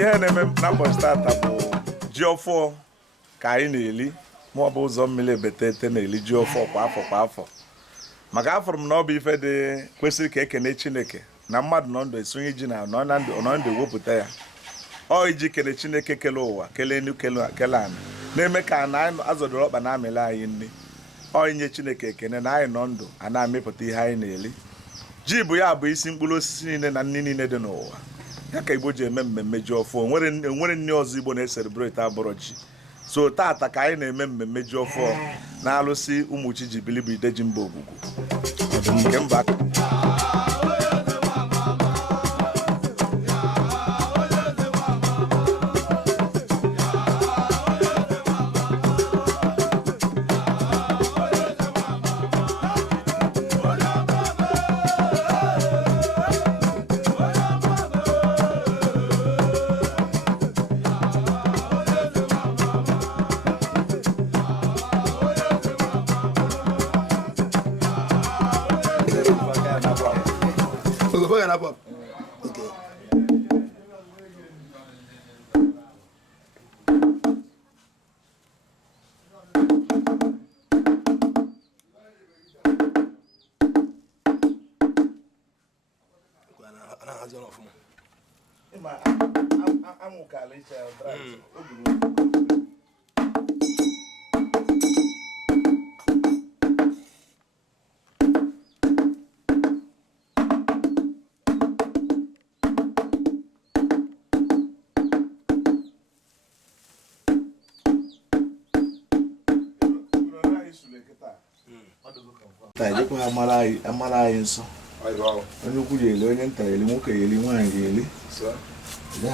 ihe na-eme na mbọchị tata bụ ji ọfọ ka anyị na-eli ma ọ bụ ụzọ mmiri ebetete na-eli ji ọfọ kwa afọ maka afọrọ m na ọ bụ ife dị kwesịrị ka ekene Chineke na mmadụ nọ ndụ esonye ji na nọ ndụ ewepụta ya ọ iji kele Chineke kele ụwa kele enu kele ana na-eme ka na azọdoro ọkpa na-amịlị anyị nri ọ inye Chineke ekene na anyị nọ ndụ a na-amịpụta ihe anyị na-eli ji bụ ya bụ isi mkpụrụ osisi niile na nri niile dị n'ụwa ya ka Igbo ji eme mmemme ji ọfọ nwere nri ọzọ Igbo na-eselebreti abụrọ ji so tata ka anyị na-eme mmemme ji ọfọ na-alụsị ụmụ chi ji bili bụ Idejimba Ogwụgwụ nke mba amara anyị nsọ onye ukwu ya eli onye nta eli nwoke ya eli nwaanyị ya eli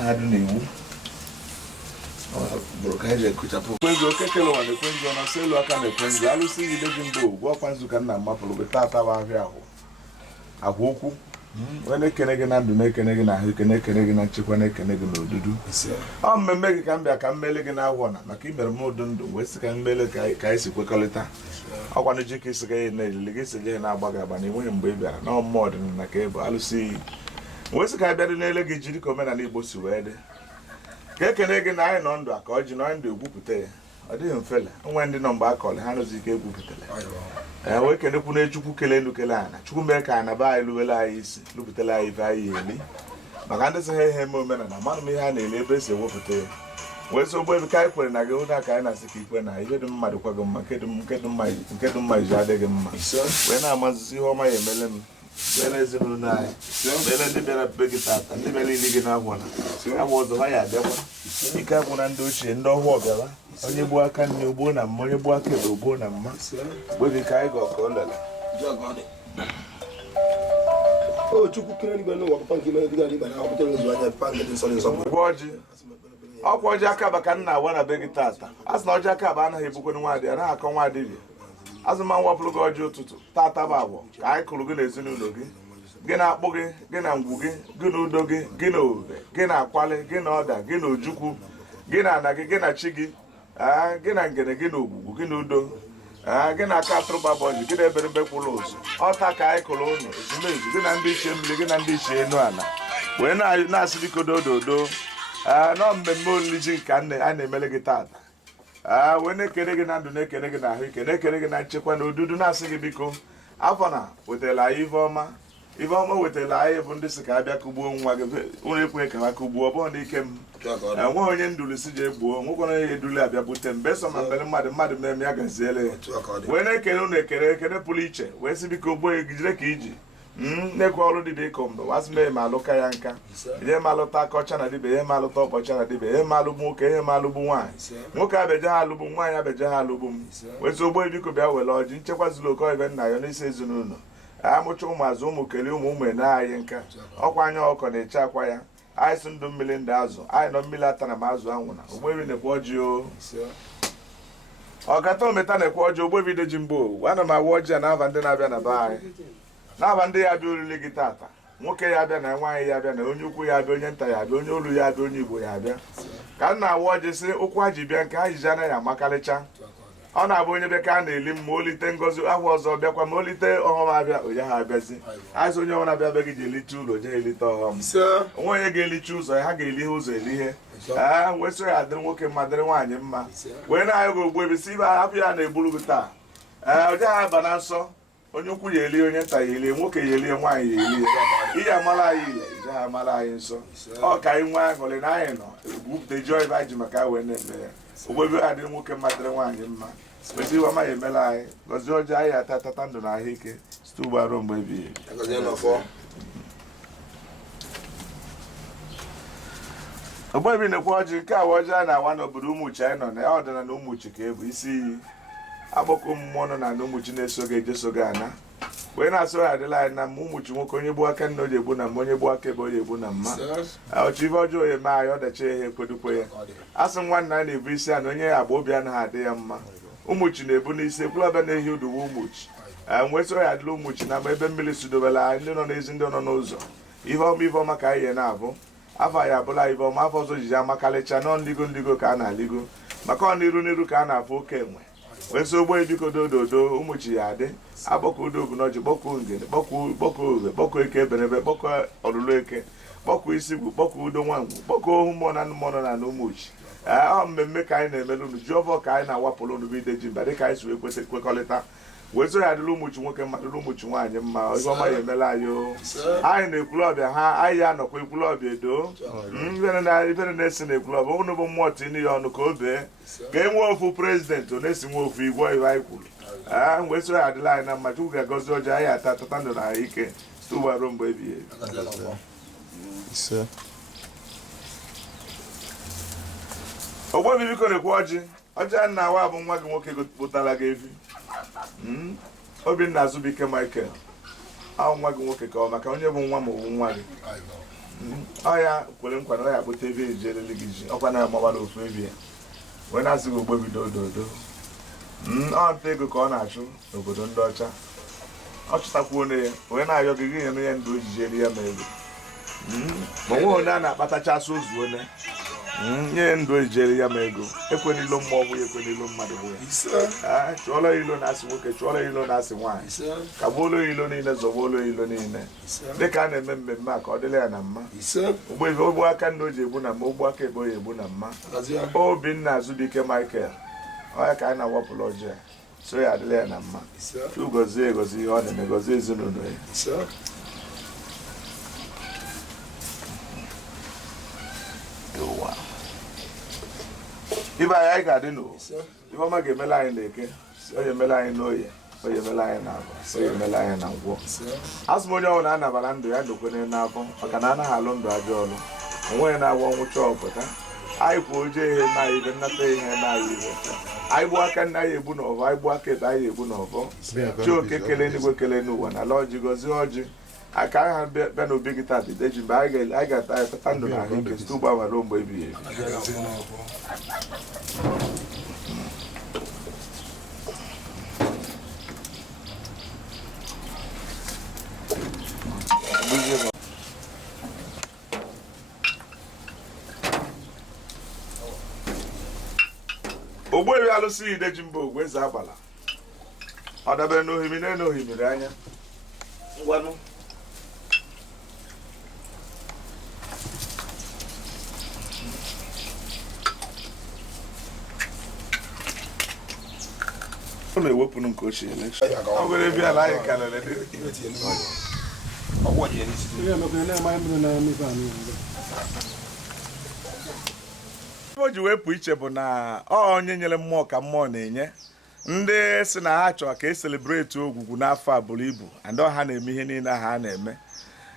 ha dị n'iwu bụrụ ka anyị ji ekuchapụ ekwenzu okekele ụwa na-ekwenzu ọna sọ elu aka na-ekwenzu alụsị Idejimba Ogwụgwụ ọkwa nzu ka nna mapụrụ gị tata bụ ahịa agwa okwu onye na-ekene gị na ndụ na-ekene gị na ahụike na-ekene gị na nchekwa na-ekene gị n'odudu ọ mmemme gị ka m bịa ka m mele gị na agwọ na maka imere m ụdụ ndụ wee sị ka m mele ka anyị si kwekọrịta ọkwanụ ji ka isi gị na-elili gị si gị na-agba gị agba na enweghị mgbe ị bịara na ọmụma ọdịnala ka ị bụ alụsị iyi wee sị ka anyị bịa dị n'ele gị jiri ka omenala Igbo si wee dị ka ekene gị na anyị nọ ndụ a ka ọ ji nọ ndụ egwupụta ya ọ dịghị mfele onwe ndị nọ mgbe akọlị ha nụzi ike egwupụtara wee kenekwu na Chukwu kele enu kele ana Chukwu mee ka ana be anyị luwele anyị isi lupụtala anyị ife anyị eli maka ndị sị ha ihe eme omenala manụ m ihe a na-eli ebe esi ewepụta ya wee so ebe ka anyị kwere na gị ụda ka anyị na-asị ka ikwe na ihe dị mma dịkwa gị mma nke dị mma iji adịghị mma wee na-amazisi ihe ọma ya emele m were ezinụlọ anyị mere ndị bịara be gị tata ndị bịara ili gị na-agwụ na agwa ọzọ ha ya abịakwa ike agwụ na ndị ochie ndị ọhụụ ọbịara onye gbuo aka nne ugbo na mma onye gbuo aka ebe ugbo na mma gbebi ka anyị ga-ọka o lele ọkwa ọjị akaba ka nna awa na be gị tata a sị na ọjị akaba anaghị ebukwana nwaadị anaghị akọ nwaadịbịa azụma nwapụrụ gị ọjị ụtụtụ tata bụ abụọ ka anyị kụrụ gị na ezinụlọ gị gị na-akpụ gị gị na ngwu gị gị na udo gị gị na obe gị na akwali gị na ọda gị na ojukwu gị na ana gị gị na chi gị gị na ngene gị na ogwugwu gị na udo gị na aka atụrụ babọji gị na eberebe kwụrụ ụzọ ọta ka anyị kụrụ ụnụ ezumezu gị na ndị ichie mmiri gị na ndị ichie enu ala wee na-asị biko dododo nọ mmemme olili ji nke a na-emele gị tata wee na-ekene gị na ndụ na-ekene gị na ahụike na-ekene gị na nchekwa na odudu na-asị gị biko afọ na wetara anyị ife ọma wetara anyị bụ ndị si ka abịa kugbuo nwa gị ụlọ ekweghị ka ha kugbuo ọ bụrụ na ike m enweghị onye nduru si ji egbuo nwekwana onye edulu abịa bute mgbe so ma mbere mmadụ mmemme ya gaziele ya wee na-ekene ụnụ ekene pụrụ iche wee sị biko gbuo gị jire ka iji na-ekwe ọrụ dịbe ịkọ mgbe wasị mee ma alụka ya nka ihe ma alụta aka ọcha na dibe ihe ma alụta ọkpọcha na dibe ihe ma alụgbu nwoke ihe ma alụgbu nwaanyị nwoke abeje ha alụgbu nwaanyị abeje ha alụgbu m wezi ogbo biko bịa were ọjị nchekwa zuru oke ibe nna ya n'isi ezinụlọ amụcha ụmụazụ ụmụ kelee ụmụ ene anyị nka ọkwa anya ọkọ na-eche akwa ya anyị sụ ndụ mmiri ndị azụ anyị nọ mmiri atara ma azụ anwụ na ogbebi na-ekwe ọjị ọkata ometa na-ekwe ọjị ogbebi Idejimba Ogwụgwụ ana m awa ọjị a na-aba ndị na-abịa na be anyị n'aba ndị ya bịa olili gị tata nwoke ya abịa na nwaanyị ya abịa na onye ukwu ya abịa onye nta ya abịa onye olu ya abịa onye Igbo ya abịa ka m na-awa ọjị sị ụkwụ ha ji bịa nke ha jiji anaghị amakarịcha ọ na-abụ onye bịa ka a na-eli m ma olite ngozi ahụ ọzọ bịakwa ma olite ọghọm abịa onye ha abịazi azụ onye ọbụla bịa be gị ji elite ụlọ je elite ọghọm onwe onye ga-elicha ụzọ ha ga-eli ihe ụzọ eli ihe wee so ya dịrị nwoke mma dịrị nwaanyị mma wee na-ayọ gị ogbu ebisi ibe hapụ ya na-egburu gị taa ụdị ha aba na nsọ onye ukwu ya elie onye nta ya elie nwoke ya elie nwaanyị ya elie ihe amara anyị ile ije ha amara anyị nsọ ọ ka anyị nwee aṅụrị na anyị nọ gwupụta ji ibe anyị ji maka wee na-eme ya ogbebe ha dịrị nwoke mma dịrị nwaanyị mma kwesị iwe ọma ya emela anyị gọzie ọjọọ anyị atata ndụ na ahụike site ugbu a ruo mgbe ebighị Ogbebi na-ekwu ọjị nke a ọjị a na-awa n'obodo Ụmụchi anyị nọ na ya ọdịnala Ụmụchi ka ebu isi iyi agbakọ mmụọ nọ na Ụmụchi na-eso gị ejeso gị ana wee na-asụ ya adịla anyị na mma Ụmụchi nwoke onye gbuo aka nna o ji egbu na mma onye gbuo aka ebe o ji egbu na mma ọchị ibe ọjọọ ya eme anyị ọdachi ihe ekwedukwe ya a sị nwanna a na-ebu isi a na onye ya agba obi anaghị adị ya mma Ụmụchi na-ebu n'isi ekwulọba na-ehi uduwe Ụmụchi wee so ya adịla Ụmụchi na ma ebe mmiri sudobela anyị ndị nọ n'ezi ndị nọ n'ụzọ ihe ọma ka anyị ya na-abụ afọ ya abụla ibe ọma afọ ọzọ jiji amakarịcha nọ ndigo ka a na-aligo maka ọ n'iru ka a na-afụ oke enwe wee so ogbo ebiko dododo Ụmụchi ya adị agbakọ udogunoji kpọkọ ngene kpọkọ oge kpọkọ eke eberebe kpọkọ ọlụlụ eke kpọkọ isigwu kpọkọ udo nwangwu kpọkọ ohu mmụọ na mmụọ na Ụmụchi ọ mmemme ka anyị na-emere unu ji ọfọ ka anyị na-awapụrụ unu bụ Idejimba dịka anyị si wee kwesịrị kwekọrịta wee so ya adịla Ụmụchi nwoke mma dịla Ụmụchi nwaanyị mma ihe ọma ya emela anyị anyị na ekwulọbịa ha anyị ya nọkwa ekwulọbịa edo ibere na-esi na ekwulọbịa ụnụ bụ mmụọ tinye ya ọnụ ka o bee ka e nwee ofu prezidenti ọ na-esi nwe ofu igwe ihe anyị kwuru wee so ya adịla anyị na mma Chukwu ga-agọzi ọjọọ anyị atata ndụ na ahụike site ugbu a ruo mgbe ebighị ebi Ogbebi biko na-ekwu ọjị a na-awa bụ nwa gị nwoke pụtara gị evi Obinna Azubike Michael ahụ nwa gị nwoke ka ọ maka onye bụ nwa ma ọ bụ nwa gị ọ ya kwere nkwa na ọ ya akpụta ebe eji elele gị ji ọkwa na-amawara ofu ebi ya wee na-asị gị Ogbebi dododo ọ nta ego ka ọ na-achụ n'obodo ndị ọcha ọ chụtakwuo onye ya wee na-ayọ gị gị nye ya ndụ ojiji eri ya ma ego ma nwe onye a na-akpatachasị ozu onye nye ndụ ejiri ya ma ego ekwenilo mmụọ bụ ya ekwenilo mmadụ bụ ya chụọla ilo na-asị nwoke chụọla ilo na-asị nwaanyị kagbuola ilo niile zọgbuola ilo niile dịka a na-eme mmemme a ka ọ dịla ya na mma Ogbebi ogbu aka nna o ji egbu na mma ogbu aka ebe o ji egbu na mma Obinna Azubike Michael ọ ya ka anyị na-awapụrụ ọjọọ ya so ya adịla ya na mma Chukwu gọzie egozi ihe ọ na-eme gọzie ezinụlọ ya ibe anyị ga-adị n'ụwa ibe ọma ga-emela anyị n'eke onye emela anyị n'oye onye emela anyị n'abọ onye emela anyị na ngwọ asị m onye ọbụla a nabara ndụ ya dokwene n'afọ maka na anaghị alụ ndụ ajọ ọlụ onweghị na-agwọ nwụcha ọpụta anyị kwuo oje ihe na ibe nnata ihe na-ayị ibe anyị gbuo aka nna anyị egbu n'ọbọ anyị gbuo aka ebe anyị egbu n'ọbọ Chioke kelee n'igwe kelee n'ụwa na ala ọjị gọzie ọjị aka aha bịa n'obi gị taa Idejimba anyị ga-atata ndụ na ahụike site ugbu a ruo mgbe ebighị ebi Ogbebi alụsị Idejimba Ogwụgwụ eze agbala ọ dabere n'ohimiri na-enohimiri anya ngwanụ ọ na-ewepụ nke ochie elekshọn ọ gwere bịa ala anyị karịrị o ji wepụ iche bụ na onye nyere mmụọ ka mmụọ na-enye ndị si na ha chọrọ ka e celebrate Ogwụgwụ n'afọ a buru ibu and ha na-eme ihe niile ha na-eme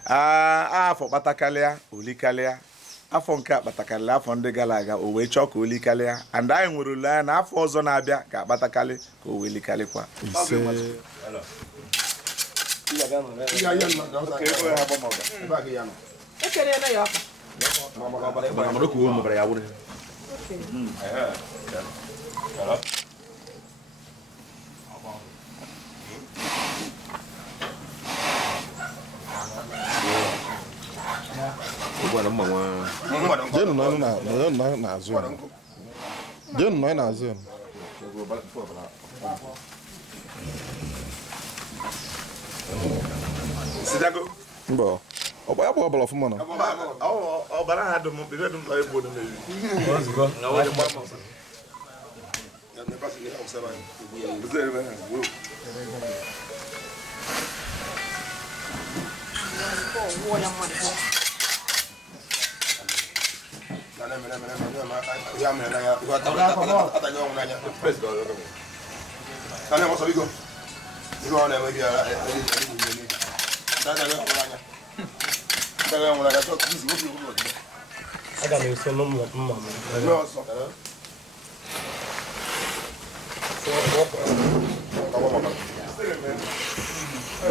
afọ kpatakarịa olikarịa afọ nke a kpatakarịrị afọ ndị gara aga o wee chọọ ka olikarịa and anyị nwere olileanya na afọ ọzọ na-abịa ga-akpatakarị ka o wee likarịkwa Jenu na azụ. Jenu na azụ. Sidago. Mbo. Oba abo bala fuma na. Obara ha dum be dum ba ebo no mewi. Go. Na wo de ba mo. Ya ne pas ni observer. Observer ba. Wo.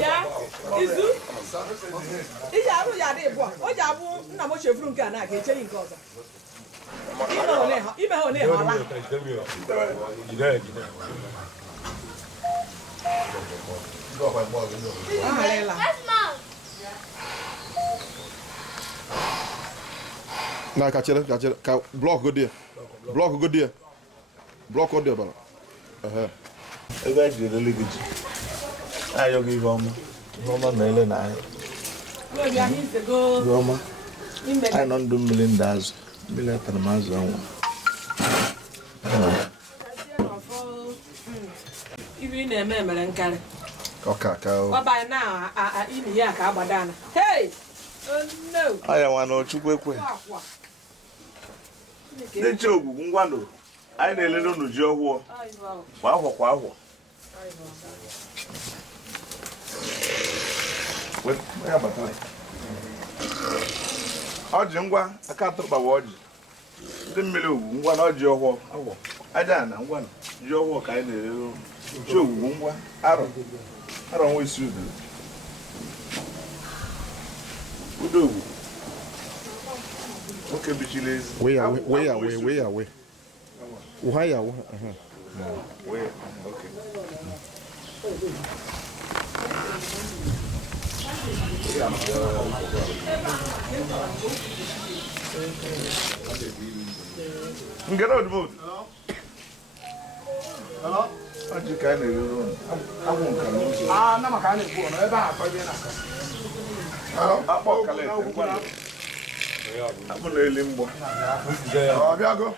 Ya, izu. Ije arụ ya dị bụ. O ji abụ nna m chefuru nke a na ga-eche nke ọzọ. Ime ha one hala. Na ka chere ka block go there. Block go there. Block go there bala. Ebe a jiri lele gị ji. Ayo gị Ibeọma. Ibeọma na-ele na anyị. Ibeọma. Anyị nọ ndụ mmiri ndị azụ. Mmiri atara m azụ anwụ. Ibe ị na-eme mere nkarị. Ka Ọba na ini ya ka agbadana. Hey! Oh no. Aya nwa na Ochukwu ekwe. Ndị nche ogwugwu ngwanụ. Anyị na-elele unu ji ọhụụ. Kwa ahụ. Ọjị ngwa aka atụrụgbawa ọjị. Ndị mmiri ogwugwu ngwa na ọjị ọhụụ. Aja na ngwa ji ọhụụ ka anyị na-elele nche ogwugwu ngwa arọ nwa isi udo. Udo ogwu. Nwoke bichiri ezi. we away. Okay. Get out of the mood. Hello? Aji ka na-eruru. Agwụ nka na ụzọ. Na maka na-ekwu ọnụ ebe a akọ na aka. Akpọ kalete ngwa. Abụ na-eli mgbọ. Ọ bịago.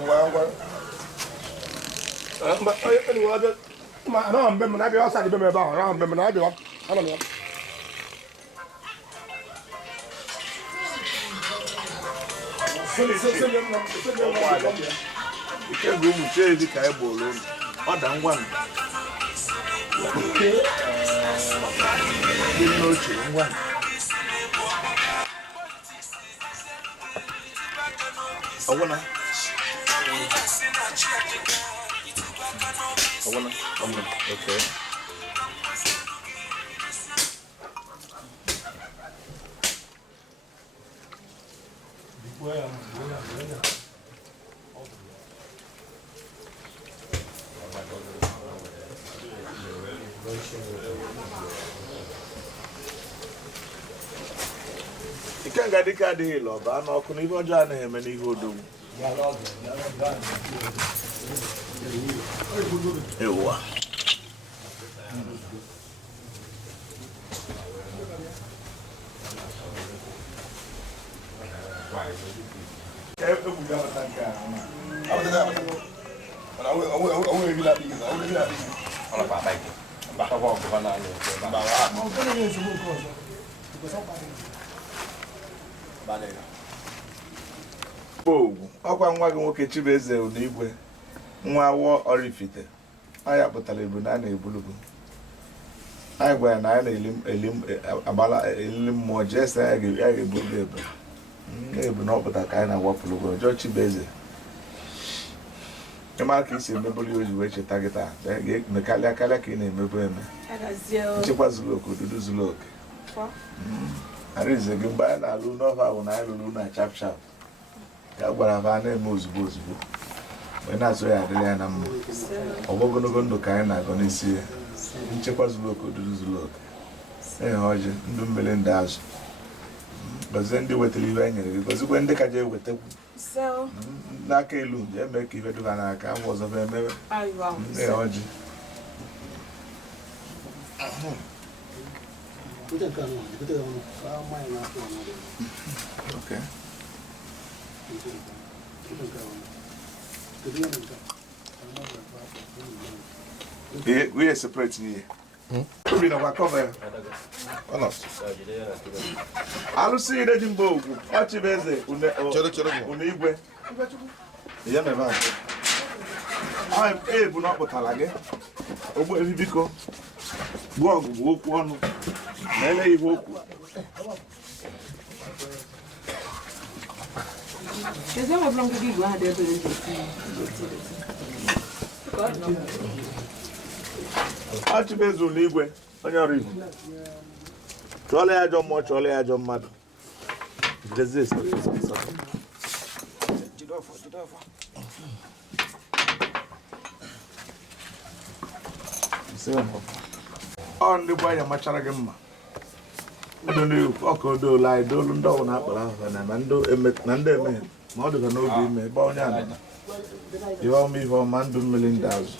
Ngwa. Ma na mbe m na-abịa ọsa dị be m ebe ahụ. Na mbe m na-abịa. Ana m ya. Ike bụ ụmụ chee dị ka anyị bụ olu. Ọ da ngwa nụ. Ndị nne ochie ngwa nụ. Ọgwụna. Okay. Ike nga dịka adịghị ịlọ baa n'ọkụ na ihe ọjọọ anaghị eme n'ihe odogwu. Ewa. Ọkwa nwa gị nwoke Chibueze Ụlọigwe nwa awọ Oraifite anyị kpụtara ebu na a na-ebulubu anyị gwara na anyị na-eli mmụọ jee sị anyị ga-ebulu ebe na-ebu na ọpụta ka anyị na-awapụlụgo ọjọọ Chibueze ịmara ka isi emebuli oji wee cheta gị taa karịa ka ị na-emebu eme nchekwa zuru oke odudu zuru oke arize gị mgbe anyị na-alụ n'ọfa bụ na anyị lụrụ na chap chap ka a gwara ha na-eme ozugbo mgbe na-azụ ya adịrị ya na mma ọgbọ ogologo ndụ ka anyị na-agọ n'isi ya nchekwa zuru oke odudu zuru oke ehe ọjị ndụ mmiri ndị azụ gọzie ndị wetara ibe e nyere gị gọzikwe ndị ka jee wetakwu n'aka elu jee mee ka ibe duga n'aka ahụ ọzọ bụ emewe ndị ọjị okay. We are separate here. We know cover. Alụsị Idejimba Ogwụgwụ ọchịbeze une igwe ya mebe ahụ ebu na ọkpụtara gị ogbu ebi biko gbuo ọgụgụ okwu ọnụ na ele ihe okwu ọchịbeze une igwe onye ọrụ igwe chọọla ya ajọ mmụọ chọọla ya ajọ mmadụ ọ ndị bụ anya machara gị mma ọka odoolu anyị doolu ndị ọwụ na-akpara ahụhụ na ndị emeghe ma ọ dịga n'oge ime ebe onye ala ihe ọma ihe ọma ndụ mmiri ndị azụ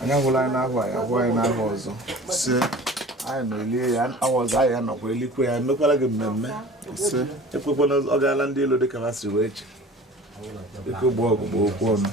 anyị ahụla anyị n'ahụ anyị ahụ anyị n'ahụ ọzọ anyị nọ elie ya awa ọzọ anyị anọkwa elikwe ya mekwara gị mmemme ekwekwana ọ gaala ndị elu dịka ha si wee che dịka gbuo ọgụgụ okwu ọnụ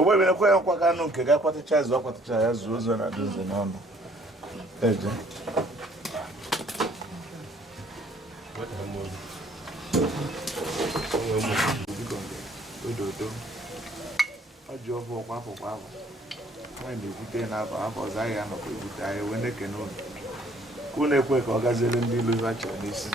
ogbe bere kwa ya nkwa ka anụ nke ga-akwatacha ya zuo ozo na dozo n'ọnụ eje ododo ọjị ọbụ ọkwa afọkwa ahụ nwaanyị na-ebute n'afọ afọ ọzọ anyị anọkwa ebute anyị wee na-ekene unu ka unu ekwe ka ọ gaziere ndị ilu ibe chọrọ n'isi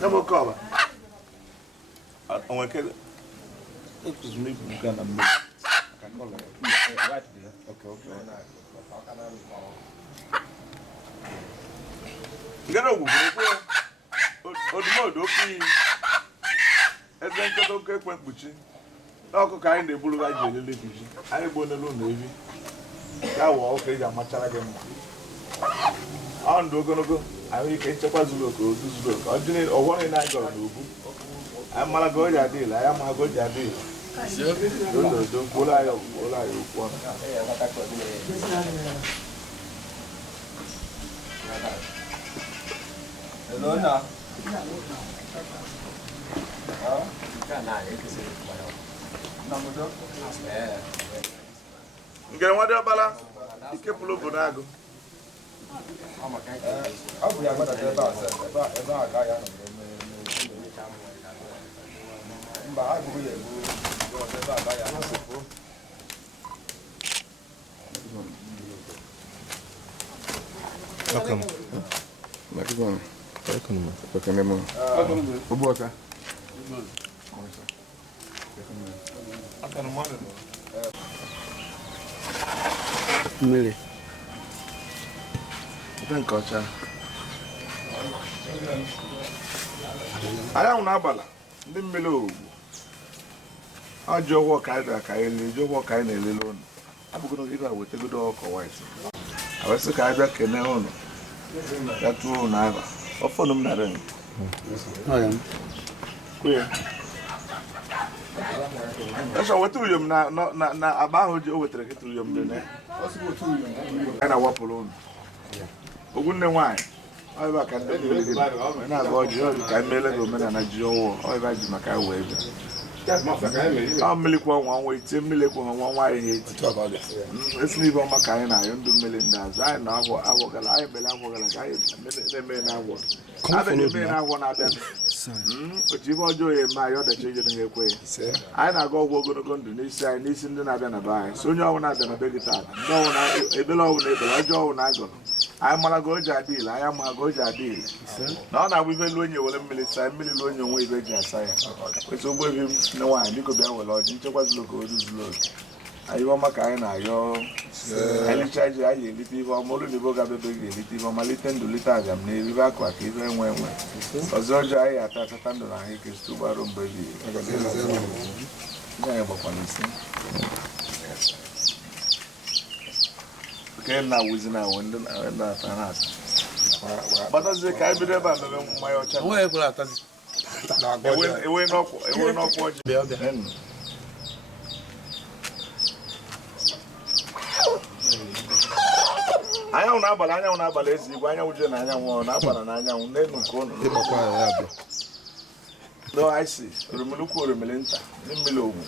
Double cover. On it was me kind of move. I can call it. Right there. Okay. Get over it. Okay. As then got okay went with you. No kind of blue like jelly. I born alone, baby. That was okay. I'm much again. I'm going to go. I mean, you can't check out Zulu. I didn't or one in I got to I'm going to go to deal. I am going to go to deal. Don't pull out one. Hello, now. Get one there, Bala. You keep a look at go. I'll be able to get about a guy. Welcome. Welcome. Welcome. Mmiri. Nkọcha. Anyị ahụ n'abalị ndị mmiri Ogwụgwụ. Ajọ ọgwụ ka anyị bịara ka anyị lee, ajọ ọgwụ ka anyị na-elele ụnụ. Abụgodo ibe a wetagodo ọkọ white. Awesị ka anyị bịa kene ụnụ. Ya tụọ ụnụ aha. Ọfọnụ m na ring. Kwee. Eso weta uyom na agba ahụ o wetara kịta uyom dị na. Anyị na-awapụrụ ụnụ. Ogwunne nwanyị ọyịba ka ndị mmiri gị na-aga ọjị ọjị ka emele gị omenala ji ọwụọ ọyịba ji maka wee bịa ọ mmiri kwa ọnwa itie mmiri kwa ọnwa anyị ha eti esi n'ibe ọma ka anyị na-ayọ ndụ mmiri ndị azụ anyị na-agwọgala anyị mere agwọgala ka anyị na-eme na-agwọ abịa eme na-agwọ na-abịa otu ihe ọjọọ ya eme anyị ọdachi ejere ha ekwe ya anyị na-aga ọgwụ ogologo ndụ n'isi anyị n'isi ndị na-abịa na be anyị so onye ọbụla abịa na be gị taata ndị ọbụla ebele ọbụla ebele ọjọọ ọbụla agọrọ anyị mara ga o ji adị ile anyị amaghị ga o ji adị ile na ọ na-abụ ibe lu onye were mmiri saa mmiri lu onye onwe ibe ji asa ya kwesị ụgbọ ebi nne nwaanyị biko bịa were ọjị nchekwa zuru oke oru zuru oke anyị ọma ka anyị na-ayọ anyị licha ji anyị elite ihe ọma olu na ibe ga-abebe ga-elite ihe ọma lite ndụ lite agam na eribe akụ aka ibe enwe enwe ọzọ ọjọọ anyị ata akata ndụ na ahụ ike site ụgbaro mgbe ebighị anyị gbakwara isi nke na-awụzi na awe ndị na-ata na-ata gbatazie ka anyị bido ebe a mebe mmanya ọcha ewe n'ọkwa ọjị anyanwụ na-abalị ezi igwe anyanwụ jee na anyanwụ na-agbara na anyanwụ n'elu nke ụnụ no I see oromili ukwu oromili nta ndị mmiri ogwu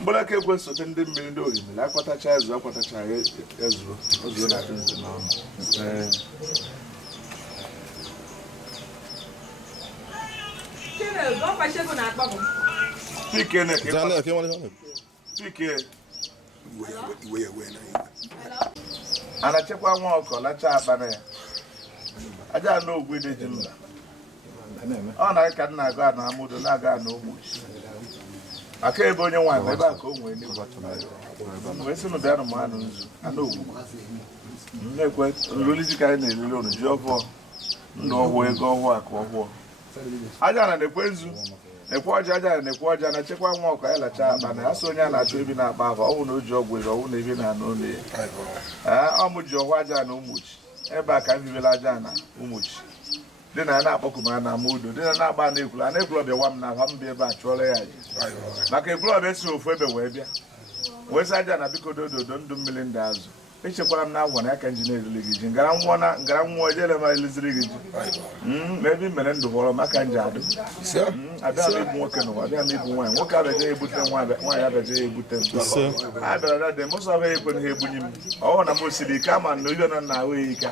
mbụla ka ekwe sote ndị mmiri ndị orimiri akwatacha ezu akwatacha ezuo ozuo na adị nzu n'ọnụ a na-achekwa nwa ọkọ lacha akpana ya aja na ogwu Idejimba ọ na ka nna aga na amụdo na-aga na ogbu aka ebe onye nwaanyị ebe a ka o nwee n'igwe wee sị na bịa nụ anụ nzu anụ ogwugwu na-ekwe nroliji ka anyị na-elele unu ji ọhụọ ndụ ọhụụ ego ọhụụ akụ ọhụụ aja na na-ekwe nzu na-ekwe ọja aja na na-ekwe ọja na-echekwa nwa ọkụ anyị lacha akpa na ya so onye a na-achọ ebi na-akpa ahụ ọnwụ na o ji ọgwụ ere ọnwụ na ebi na-anụ ụlọ ya ọmụ ji ọhụụ aja na ụmụchi ebe a ka m bibela aja na ụmụchi dị na na-akpọkụ m na ama udo dị na na-agba na-ekwula ọbịa gwa m na ahụ m bịa ebe a chụọrọ ya aja maka ekwulọbịa esiri ofu ebe wee bịa wee sị aja na biko dododo ndụ mmiri ndị azụ echekwara m na agwa na ya ka nji na-erili gị ji ngara nwụọ ejele ma eliziri gị ji ma ebe i mere ndụ họrọ maka nji adụ abịa m igbu nwoke n'ụwa abịa m igbu nwaanyị nwoke abịaje ya ebute nwaanyị abịaje ya ebute m a bịara dị m ụzọ ọbịa ekwe ha egbunye m ọhụụ na m osiri ike ama na ibe nọ na ahụ ya ike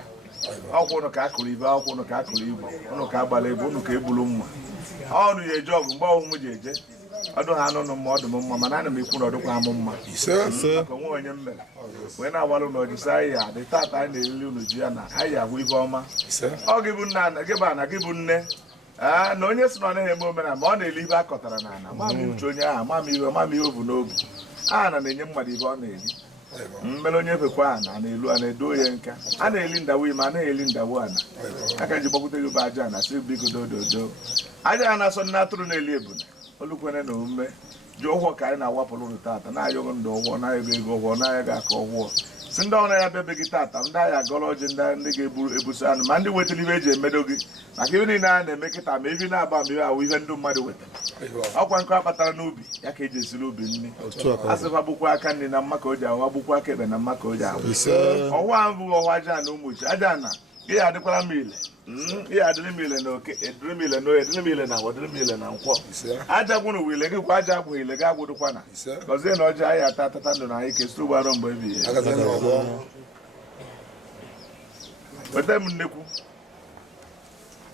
ọkwụ ụnụ ka akụrụ ibe akwụkwọ ụnụ ka akụrụ igbo ụnụ ka agbala ebe ụnụ ka egburu mma ọnụ ya eje ọgụ mgbe ọhụụ m ji eje ọdụ ha anụ mma ọdụ m mma mana ana m ekwu na ọdụkwa ha m mma maka onwe onye m mere wee na-agbalụ na ọjịsa anyị ya dị taata anyị na-erili unu ji ya na anyị ahụ ibe ọma ọ gị bụ nne ana gị bụ ana gị bụ nne na onye si na ọ naghị eme omenala ma ọ na-eli ibe a kọtara na ana ma m uche onye ahụ ma m ihe ovu n'obu aha na-enye mmadụ ibe ọ na-eli mmere onye efekwa ana na-elu a na-edo ya nka a na-eli ndawo ime a na-eli ndawo ana aka ji gbakwute gị bụ aja na sị biko dododo aja a na-asọ nne atụrụ na-eli ebune olukwene na omume ji ụgwọ ka anyị na-awapụrụ ụlọ tata na-ayọghị ndụ ụgwọ na-ayọghị ego ụgwọ na-ayọghị aka ụgwọ si ndị ọrụ ya bịabe gị tata ndị agha agọrọ ọjị ndị ga-ebuso anụ ma ndị wetara ibe eji emedo gị maka ihe niile a na-eme kịta ma ebi na-agba ma ihe awụ ihe ndị mmadụ wetara ọkwa nkụ akpatara n'ubi ya ka eji esiri ubi nri asịfa gbukwa aka nri na mma ka o ji ahụ agbukwa aka ekpe na mma ka o ji ahụ ọhụụ ahụ bụ ọhụụ aja na ụmụchi aja na ihe adịkwara m ile ihe adịrị m ile na oke edịrị m ile na oye edịrị m ile na agwa edịrị m ile na nkwọ aja gwụrụ wile gị kwa aja abụghị ile gị agwụdụkwa na gọzie na ọjọọ anyị ata atata ndụ na anyị kesiri ụgbọarụ mgbe ebighị weta m nnekwu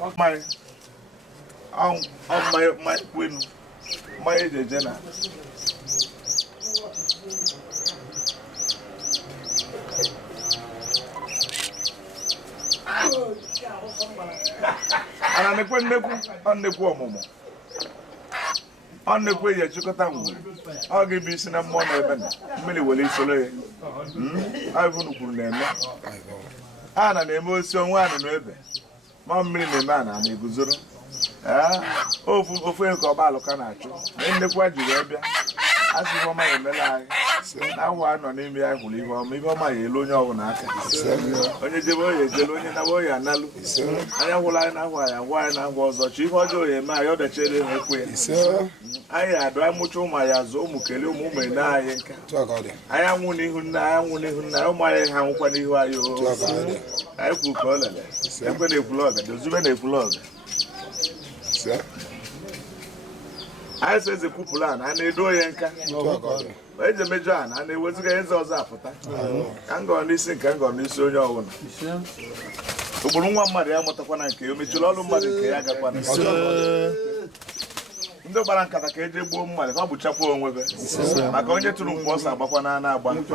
mmanya kwenu mmanya eji eje na ana nekwe nnekwu ọ nnekwu ọmụmụ ọ nnekwu eji echịkọta ngwuru ọ ga-ebi isi na mmụọ na-eme na mmiri were isoro ya ọbụnụ kwuru na-eme a na-eme osi ọnwa anụ n'ebe ma mmiri na-eme a na-eguzoro ofu ka ọba alụka na-achụ na nnekwu a jiri bịa asị ihe ọma ya emela anyị na ahụ a nọ n'ime ya hụrụ ihe ọma ya elu onye ọbụla aka onye jebe oyi ejelu onye naba oyi analụ anya hụrụ anyị na-ahụ anyị agwa anyị na-ahụ ọzọ chi ihe ọjọọ ya eme anyị ọ dachere ha ekwe ya anyị adụ anyị mụcha ụmụ anyị azụ ụmụ kelee ụmụ na anyị nka anyị anwụ n'ihu nna anyị anwụ n'ihu nna anyị ụmụ anyị ha nwụkwa n'ihu anyị anyị kwuru ka ọ lele ekwe na-ekwulu ọga dozube na-ekwulu ọga anyị sị eze kwupụrụ a na-edo onye nka eji emejọ a na-eweziga eze ọzọ apụta ka ngọ n'isi nke ngọ n'isi onye ọbụla ụkpụrụ nwa mmadụ ya mụtakwana nke ya o mechiri ọrụ mmadụ nke ya gakwana ndị gbara nkata ka eje gbuo mmadụ ka ọ bụchakwa onwebe maka onye tụrụ mkpu ọsọ agbakwa na agba ndị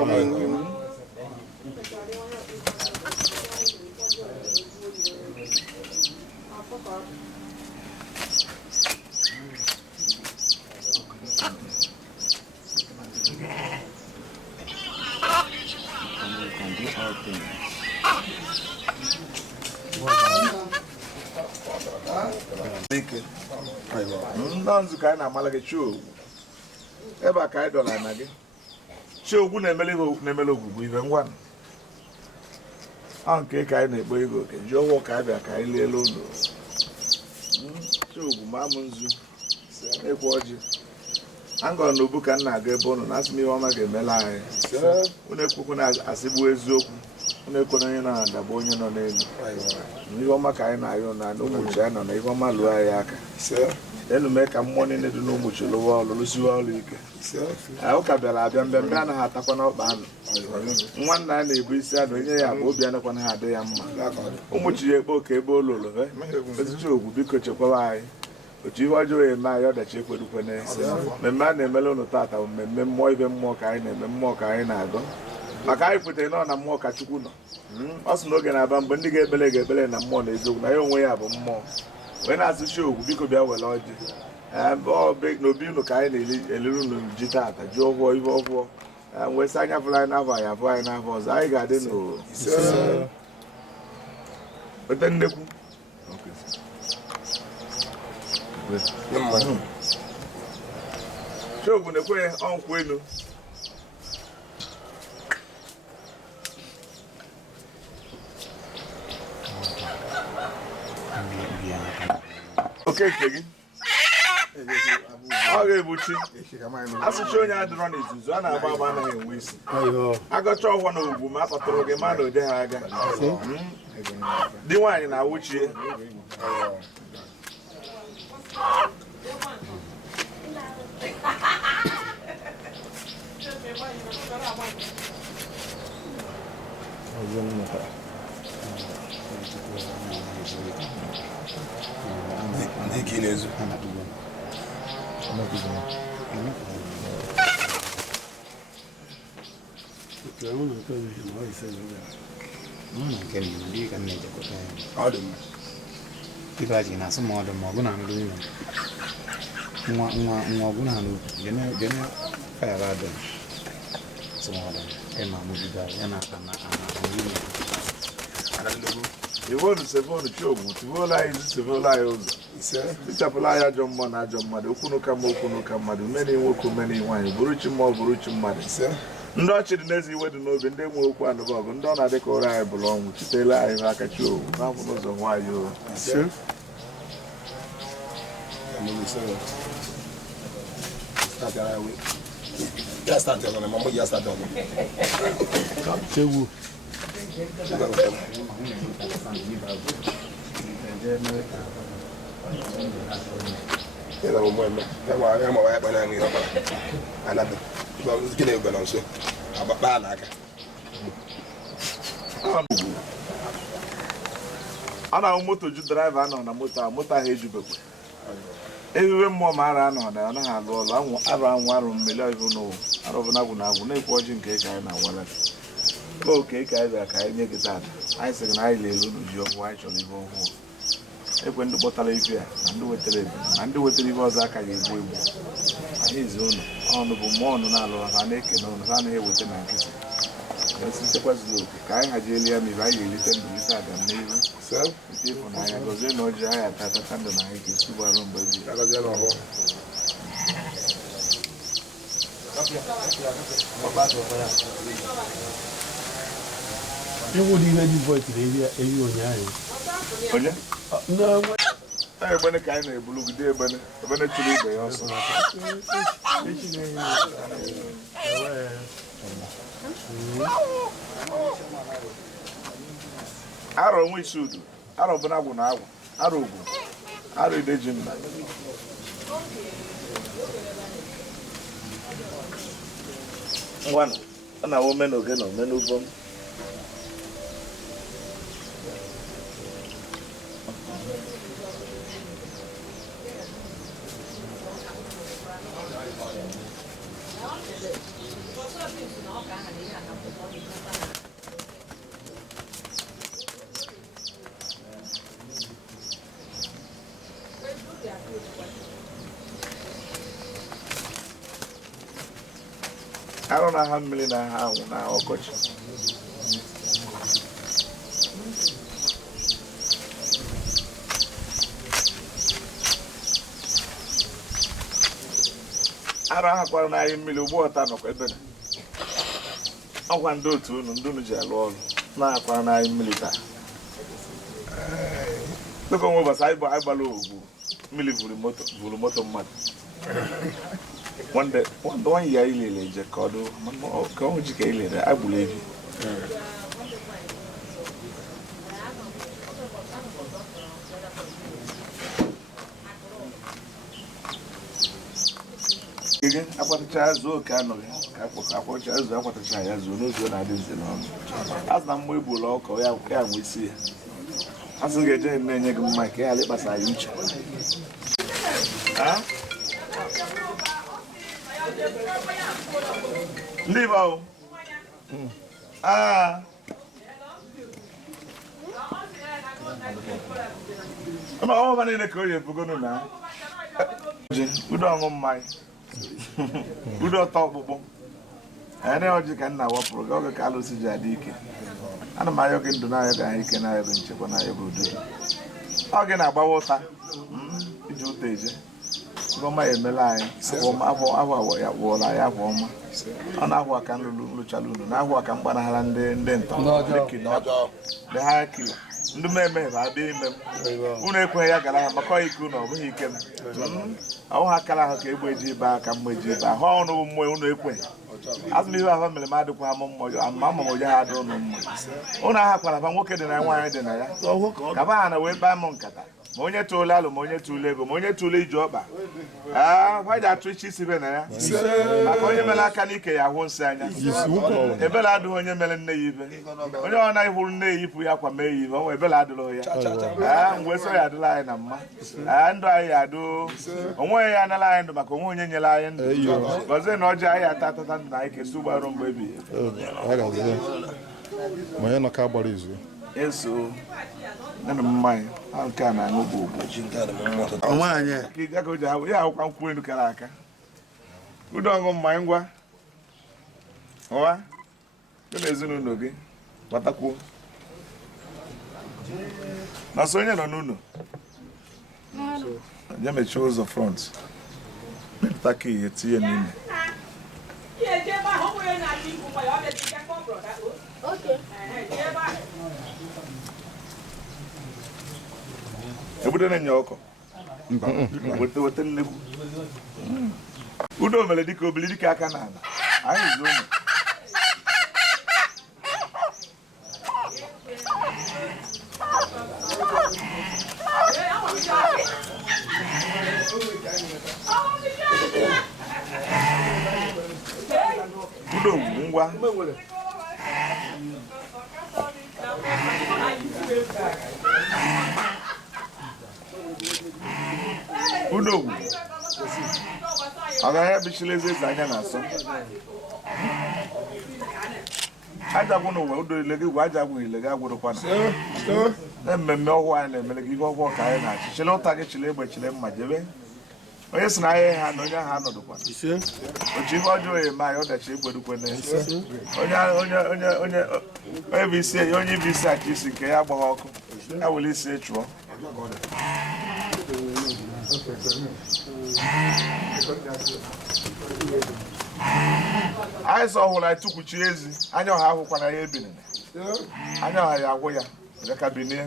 nzukọ anyị na-amala gị chiogwu ebe a ka anyị dọla na gị chiogwu na-emele ogwugwu ibe ngwa ọ nke ka anyị na-ekpo ego oke ji ọhụụ ka anyị bịa ka anyị liele ụlọ chiogwu ma amụ nzu ekwe ọjị angọrọ na obu ka m na-aga ebe ụnụ na asị m ihe ọma ga-emela anyị unu ekwukwu na-asịgbu eziokwu unu ekwena onye na-adagba onye nọ n'elu ihe ọma ka anyị na-ayọ na ụmụchi anyị nọ na ihe ọma lụọ anyị aka enu mee ka mmụọ niile dị n'ụmụchi lụwa ọrụ lụsiwa ọrụ ike ụka bịara abịa mbembe anaghị atakwa n'ọkpa anụ nwanna a na-ebu isi anụ onye ya bụ obi anakwana ha adị ya mma ụmụchi ya ekpe oke ebe ololo ezichi ogwu biko chekwaba anyị otu ihe ọjọọ ya eme anyị ọdachi ekwedukwene mmemme a na-emele ụnụ tata bụ mmemme mmụọ ibe mmụọ ka anyị na-eme mmụọ ka anyị na-agọ maka anyị kwetere nọ na mmụọ ka Chukwu nọ ọ sị na oge na-aba mgbe ndị ga-ebele na mmụọ na eziokwu na ya onwe ya bụ mmụọ wee na-asụchi ogwu biko bịa were ọjị n'obi unu ka anyị na-eliri unu ji tata ji ọhụọ ihe ọhụọ wee sị anya fụrụ anyị n'afọ anyị abụọ anyị n'afọ ọzọ anyị ga-adị weta nnekwu chiogwu na-ekwe ọnkwụ elu oke nke gị ọ ga-ebuchi asụchi onye adịrọ n'izuzu a na-agba agba anaghị enwe isi agọcha ọhụọ na ugwu ma a kpọtụrụ gị ma na ode ha aga di nwaanyị na-awụchie Ibaji na some other Morgan and Luna. Morgan and Gena Fire Radon. Some other Emma Mugiga, and Tivonu sevonu chiogu, tivola izu, tivola yoza. Tichapula ya jommo na jommadu, ukunuka mmadụ, meni nwoke meni nwanyị, buruchi mmụọ buruchi mmadụ. Ndị ọchịrị n'ezi iwe dị n'obi, ndị nwe okwu anụbọgụ, ndị ọ na-adị ka ụra anyị bụrụ ọnwụ, chitela anyị aka chiogu, n'afọ n'ụzọ nwayọ. Ya start on mama ya start on. Chewu. Ela mo mo. Ya wa ya ba na ngi ba. Ana be. Ba gine be na so. Aba ba na aka. Ana moto ju driver anọ na moto ha ejubekwa. Ebiwe mmụọ mara anọ na ọ naghị alụ ọlụ arụ mmeli ihu n'ụwa arụbụnagwụ na agwụ na-ekwu ọjị nke ka anyị na-awala oke ka anyị bịara ka anyị nye gị taata anyị sịrị na anyị lere unu ji ọhụụ anyị chọrọ ibe ọhụụ ekwe ndị kpọtara ife a na ndị wetara ebe na ndị wetara ife ọzọ aka ga-egbu egbu anyị ezi ụnụ ọnụ bụ mmụọ ọnụ na-alụ ha na-ekene ụnụ ha anaghị eweta na nkịtị esi nchekwa zuru oke ka anyị hajieli ya ma ibe anyị ga-elite ndụ lite aga n'ihu nke ịfụnanya gọzie na ọjị anyị atata ndụ na anyị ga-esi gbarụ mgbe bi Iwu dị ihe ji voice na-eyi ụnyaahụ. onye egbene ka anyị na-ebulugide egbene chụrụ ibe ya ọsọ arọ nwe isi udu arọ bụnagwụ na agwụ arọ ugwu arọ idejimba ngwanụ ọ na omenoge na omenubom arụ na ha mmiri na ha anwụ na ọkọchị arụ ahakwara na anyị mmiri ugbu ọta nọkwa ebe na ọkwa ndị otu unu ji alụ ọrụ na-akwara na anyị mmiri taa dịka onwe ụbọchị anyị gbara ogwu mmiri vuru moto mmadụ one year ilele je ka ọ ji ka ilele agbụrụ ebi ige akwatacha azụ oke anọghị ka akwatacha azụ akwatacha ya zuo n'ozuo na-adị nze n'ọnụ azụ na mma egbula ọkọ ya nwe isi ya azụ ga-eje na-enye gị mma ka ya ghara ịkpasa ya uche ndị Igbo ahụ ọma niile ka o yi ebugonu na udo ọṅụ mmanya udo ọtọ ọkpụkpụ anyị ọjị ka nna wapụrụ gị oge ka alụsị ji adị ike ana m ayọ gị ndụ n'ayọ gị ahụ ike n'ayọ gị nchekwa n'ayọ gị udo ọ gị na-agbawa ụta iji ụta eje ọma ya emela anyị ahụ ya wụọla anyị ahụ ọma ọ na-ahụ aka nlụchala unu na-ahụ aka mkpanaghara ndị ntọ ndị ha kilo ndị mmemme bụ abịa ime m unu ekweghị ya gara ha maka ike unu ọ bụghị ike m ahụ ha kara ahụ ka egbe eji ibe aka mgbe eji ibe ahụ ọnụ bụ mmụọ unu ekweghị azụ ihe ahụ mere m adịkwa ha mmụọ ama ma ụja ha adị ụnụ mma unu aha kwara ba nwoke dị na nwaanyị dị na ya kaba ha na wee baa m nkata ma onye tụole alụ ma onye tụole ego ma onye tụole iji ọkpa ha ji atụ iche isi be na ya maka onye mere aka n'ike ya ahụ nsị anya ebele adịghị onye mere nne ya ibe onye ọ naghị hụrụ nne ya yipụ ya akwa mee ya ibe ọnwa ebele adịghị ya mgbe so ya adịla anyị na mma ndụ anyị ya adụ onwe ya anala anyị ndụ maka onwe onye nyere anyị ndụ gọzie na ọjọọ anyị ata atata ndụ na anyị kesi ụgbarụ mgbe ebighị ma onye nọ ka gbara izu eso nenu mmanya nke a na-aṅụ bụ ogbo ya akwụkwa nkwụ elu kara aka udo ọṅụ mmanya ngwa ụwa dị na ezinụlọ gị gbatakwuo na so onye nọ n'ụlọ ya mechie ụzọ front mepụta ka ihe tinye n'ime ebudo na-enye ọkụ weta nnekwu udo mere dịka obili dịka aka n'ala anyị zuo ụmụ udo ngwa udogwu ọgaranya bichila eze anya na-asọ ajagwụ n'ụwa udo ile gị gwa ajagwụ ile gị agwụrụkwa na mmemme ọhụụ anyị na-emere gị ihe ọhụụ ka anyị na-achị chile ụta gị chile egbe chile mma jebe onye si na ahịa ha na onye ahụ anọdụkwa ochi ihe ọjọọ ya eme anyị ọdachi egberukwe onye bụ isi aka isi nke ya agbaghị ọkụ ya were isi chụọ anyị sọ ọhụrụ anyị tụkwuchi ezi anya ọha ahụkwana ya ebinere anya ọha ya agwụ ya ka binie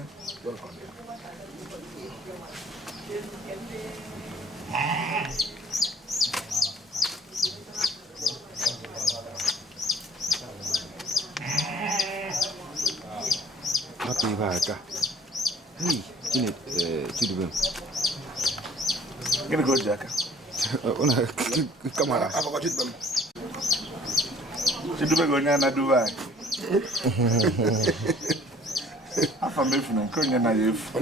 hapụ ihe aka Chidubem gịnị ka o ji aka kamara Chidube gị onye anaduwe anyị afọ m efu na nke onye na ya efu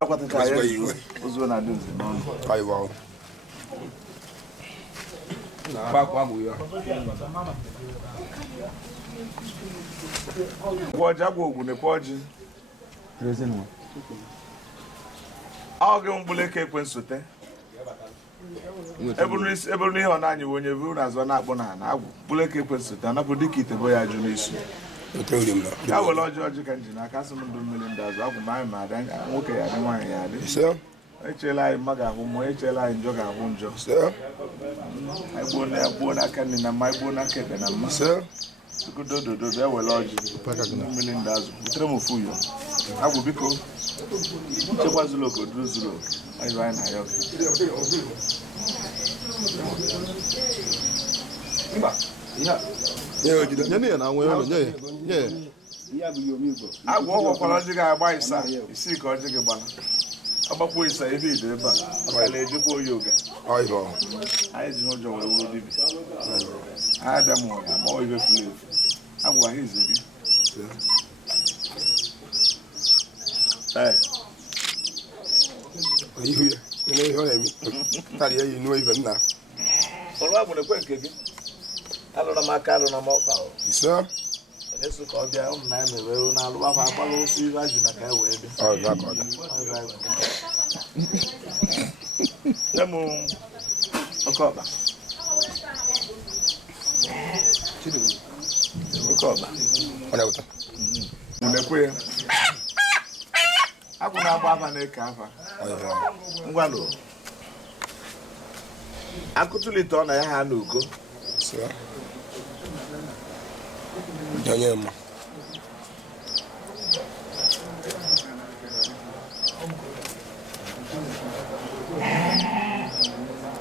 akwatata ya ozuo na adị nze n'ọnụ gwa ọjị agwa ogwu na-ekwe ọjị ọ gị mgbuleke ekwe nsote eburu n'ihe ọ na-anyị onye buru na azụ na-akpụ na ana agwụ mgbuleke ekwe nsote anapụ dịka itebo ya ajụ n'isi ya were ọjị ka nji n'aka asị m ndụ mmiri ndị azụ agwụ ma anyị ma adị nwoke ya adị nwaanyị ya adị echeela anyị mma ga-ahụ mmụọ echeela anyị njọ ga-ahụ njọ anyị gbuo n'aka nne na mma anyị gbuo n'aka ekpe na mma dododo bịa were ọjị mmiri ndị azụ butere m ofu uyo agwụ biko nchekwa zuru oke oduru zuru oke anyị na-ayọ agwụ ọgwụkwara ọjị ga-agba isii ka ọjị gị gbara ọgbakwa isa ebe ido ebe a ọbara ejikwa oyi oge anyị ji ụjọ were wuru dibi anyị abịa m ụya ma ọ ibe furu efu agwụ ahụ ize gị ọrụ agwụ na-ekwe nke gị alụra m aka alụra m ọkpa onye so ka ọ bịa ụmụ na ya mere na alụ ahụ agbara osu ihe ajụ na ka ya wee bịa nye m oke ọkpa na-ekwe agwụ na-agba afa na-eke afa ngwanụ akụtụlite ọ na ya ha n'uko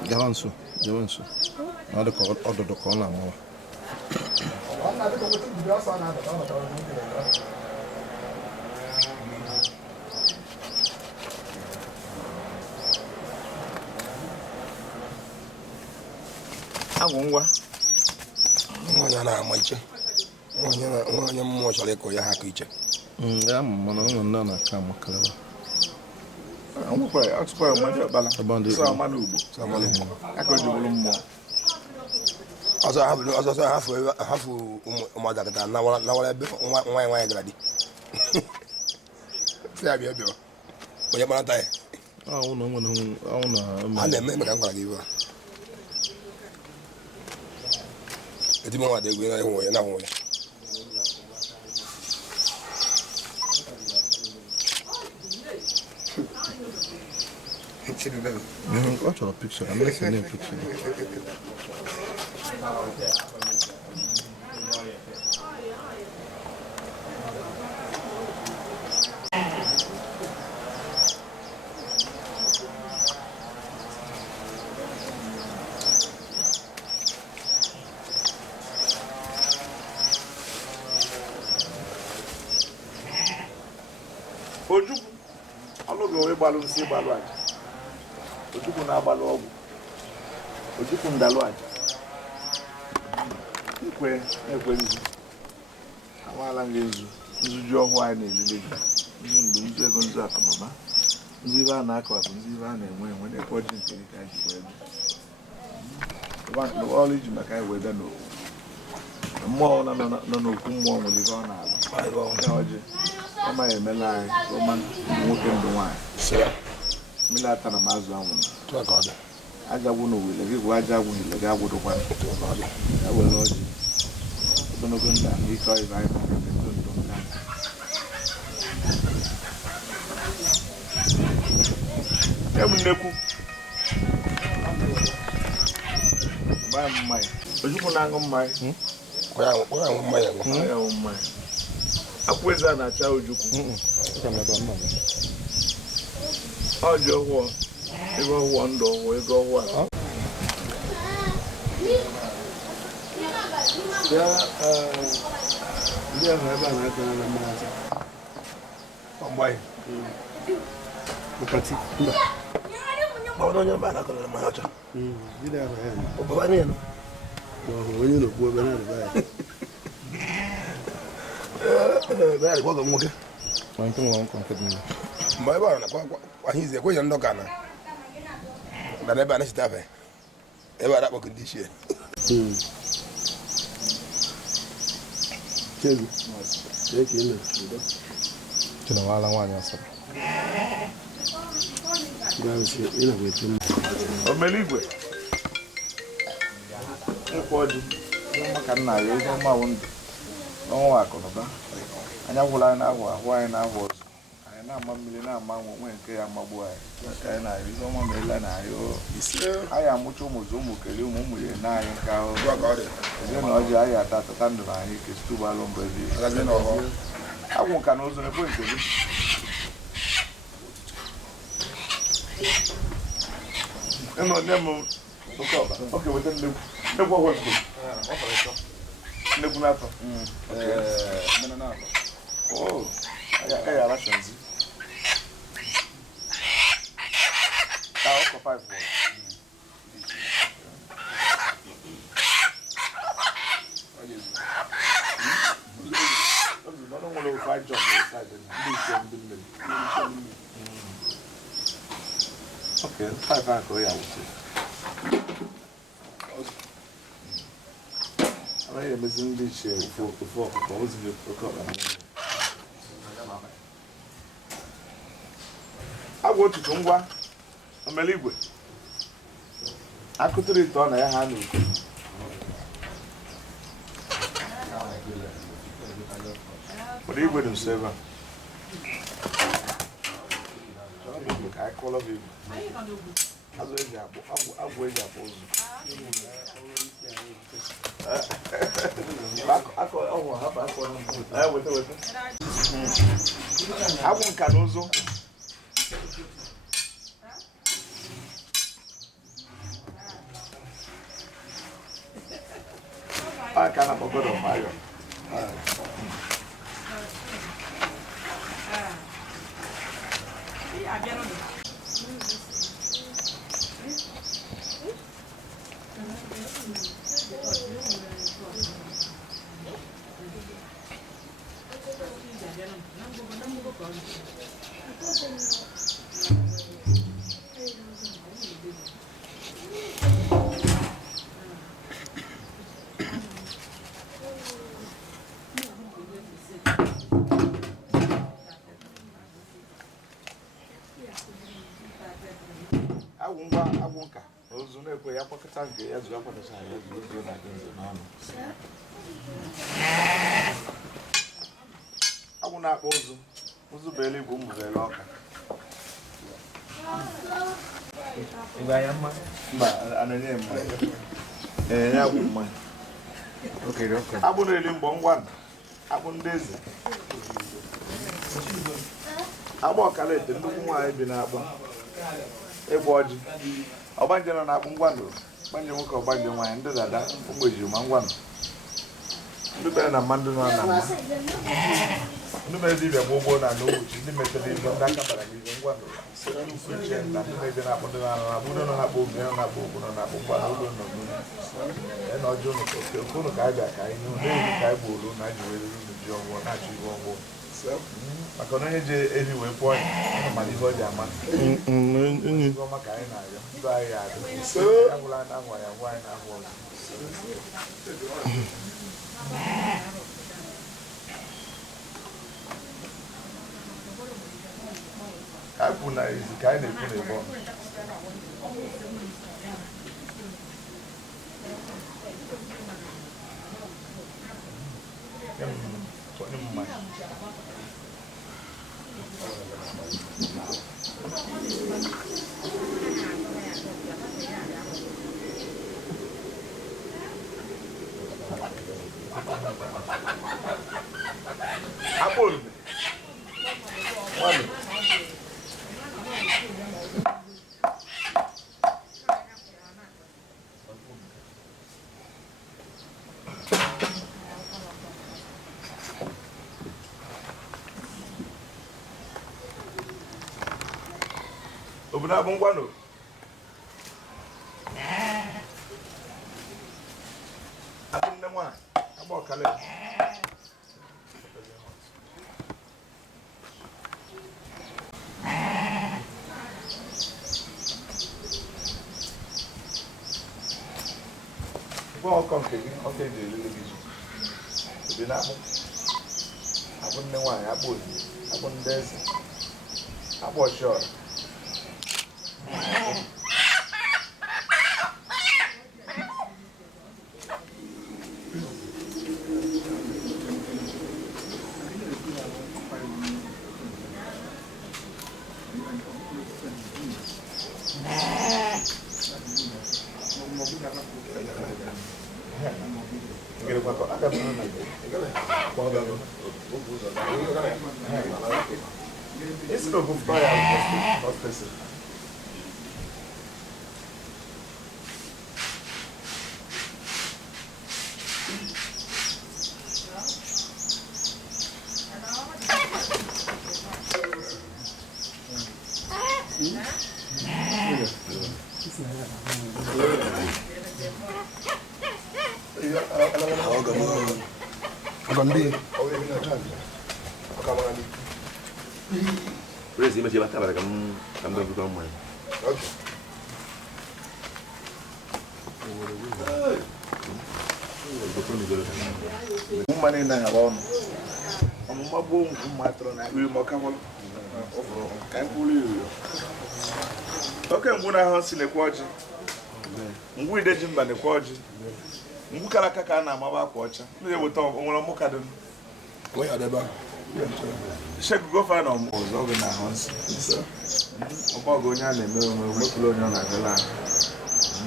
jaba nso ọdụdụ ka ọ na-amawa agwụ ngwa nwaanyị na-ama iche nwaanyị mmụọ chọrọ ịkụ ya ha aka iche ya mana ụmụ ndị a na-aka amakarịwa ọtụkwara mmadụ ọkpala sọ ọmana ugbo aka o ji bụrụ mmụọ ọzọ hafụ ụmụada kịta nawara ebe nwaanyị gara di ya bịa bịa onye kparata ya a na-eme eme ka m gwara gị iwe a eti m nwa dị egwu na ịhụ ya na ahụ ya Ọ chọrọ picture. I'm not seeing a picture. Ojukwu ọlụgo wee gbalụ nsị gbalụ aja. Ojukwu na-agbalụ ọgwụ. Ojukwu ndalụ aja. Ekwe nzu. Amaala gị nzu. Nzu ji ọhụụ anyị na-elele gị. Nzu ndụ, nzu ego, nzu akụnụba. Nzu ibe a na-akụ akụ, nzu ibe a na-enwe na-ekwe ọjị nke dị ka anyị ji wee bịa. Ọrụ iji maka anyị wee bịa n'owu. Mmụọ nọ n'okwu mmụọ nwere ibe ọ na-alụ. Ọjị. Ọ maghị emela anyị ụma nwoke ndụ nwaanyị. Mmiri ata na mazụ anwụ agagwu n'owile gị bụ aja agwụ ile gị agwụdụkwa ya were ọjị ogologo ndụ ahụ ike ọyịba anyị mara nke ndụ ndụ nke anyị. Ebu nnekwu gbaa mmanya. Ojukwu na-aṅụ mmanya. Ya ṅụ mmanya. Akwụ eze a na-acha Ojukwu. Ọjị ọhụụ, ego ọhụụ, ndụ ọhụụ, ego ọhụụ a. Ya ndị ahụ ebe a na-aka na mmanya. Ọgbaghị. Mkpati. Mba. Ma ọ onye ebe a na-aka na mmanya ọcha. Ndị ahụ ya nọ. Ọbaba niile nọ. Ma ọ hụrụ onye n'okpu ebe na-adịba ya. Bịa gwa nwoke. Mgbe Mgbe ebe a na-akwa ize ekwenye ndị ọka na ebe a na-echeta afe. Ebe a na-akpọkụ ndị ichie. Chebi. Eke ime. Chinawala nwaanyị asara. Gawụsị ị na-agwa etu m. Omeligwe. Nkwa ọjị. Ihe maka nna ya, ihe ọma wụ ndụ. N'ọnwa akụnụba. Anya gwụrụ anyị n'ahụ ahụ anyị n'ahụ ọzọ. Anyị na-ama mmiri na-ama nwe nke ya magbu anyị. Ka anyị na-arị ihe ọma ma ele na-arị anyị amụcha ụmụzụ ụmụ kelee ụmụ ya na anyị nke ahụ. Eze na ọjị anyị atata ndụ na anyị ke site ụgbọalụ mgbe ebighị. Agwụ nka na ụzụ na-ekwe nke gị. Ịnọ nne m oke ọba. Oke weta nnekwu. Nnekwu ọhụrụ ozugbo. Nnekwu n'afọ. Oh, I rations. I'll 5 Okay, 5 I will say. I'm missing this before proposing you. Agwọ tutu ngwa Omeligwe akụtụrụ ite ọ na ya ha n'uko ụdị igwe dị nso ebe a ka anyị kọlọ bụ igwe azụ eji akpụ agwọ eji akpụ ụzụ agwụ nka na ụzụ I can't have a good on fire. Agwụnka ozu na-ekwe ya kpọkọta nke ya zuru akwatacha ya zuru ozu na gị nzo n'ọnụ agwụ na-akpọ ụzụ bụ eluigwe ụmụ bụ ele ọka Mba, anenye mmanya. Ya bụ mmanya. Abụ na-eri mbọ ngwa abụ ndị eze. Agba ọkala ete nnukwu nwaanyị bi n'akpọ ịgba ọjị. Ọgbanje nọ n'akpụ ngwanụ. Ọgbanje nwoke ọgbanje nwaanyị ndị dada ụmụ ejima ngwanụ. Ndị bere na mmadụ nọ na mma. Ndị mere dibịa gbogbo na n'ogbuchi ndị metere ibe ndị aka bara n'ibe ngwanụ. Uche na ndị na-eje na-akpọ ndị na-arụ abụ nọ na-akpọ obi nọ na-akpọ okwu nọ na-akpọ ngwanụ ụlọ nọ n'ụlọ. Na ọjọọ n'ụlọ ka a bịa ka anyị na-eji ka anyị gboro na ji were uru ji ọgwụ na-achọ ihe ọgwụ. Maka na onye ji ehi wee pụọ ya mana ihe ọ ji ama ọma ka anyị na-arịọ ndụ anyị adị ya gwụla anyị na-ahụ ya ngwa anyị na-ahụ ọzọ ka anyị kwụ na izi ka anyị na-ekwu na ebe ọ Apple. One. Open up one. I think the one. I'm more color. Well, come take it. I'll take the little bit. The apple. I wouldn't know why. I wouldn't dance. I was sure. It's no good for hospital. Rezi masih batal pada kamu berbuat main. Mane na ngabon. Omuma bo matro na wi mo kamol. Ka mbuli yo. Oke mbu na hansi ne kwaji. Mbu Idejimba ne kwaji. Mbu kala kaka na maba kwacha. Nje woto onwere mo kadun. Wo ya deba. Check go find on ozo be na hansi. Obo go nya na eme o mekulo nya na gala.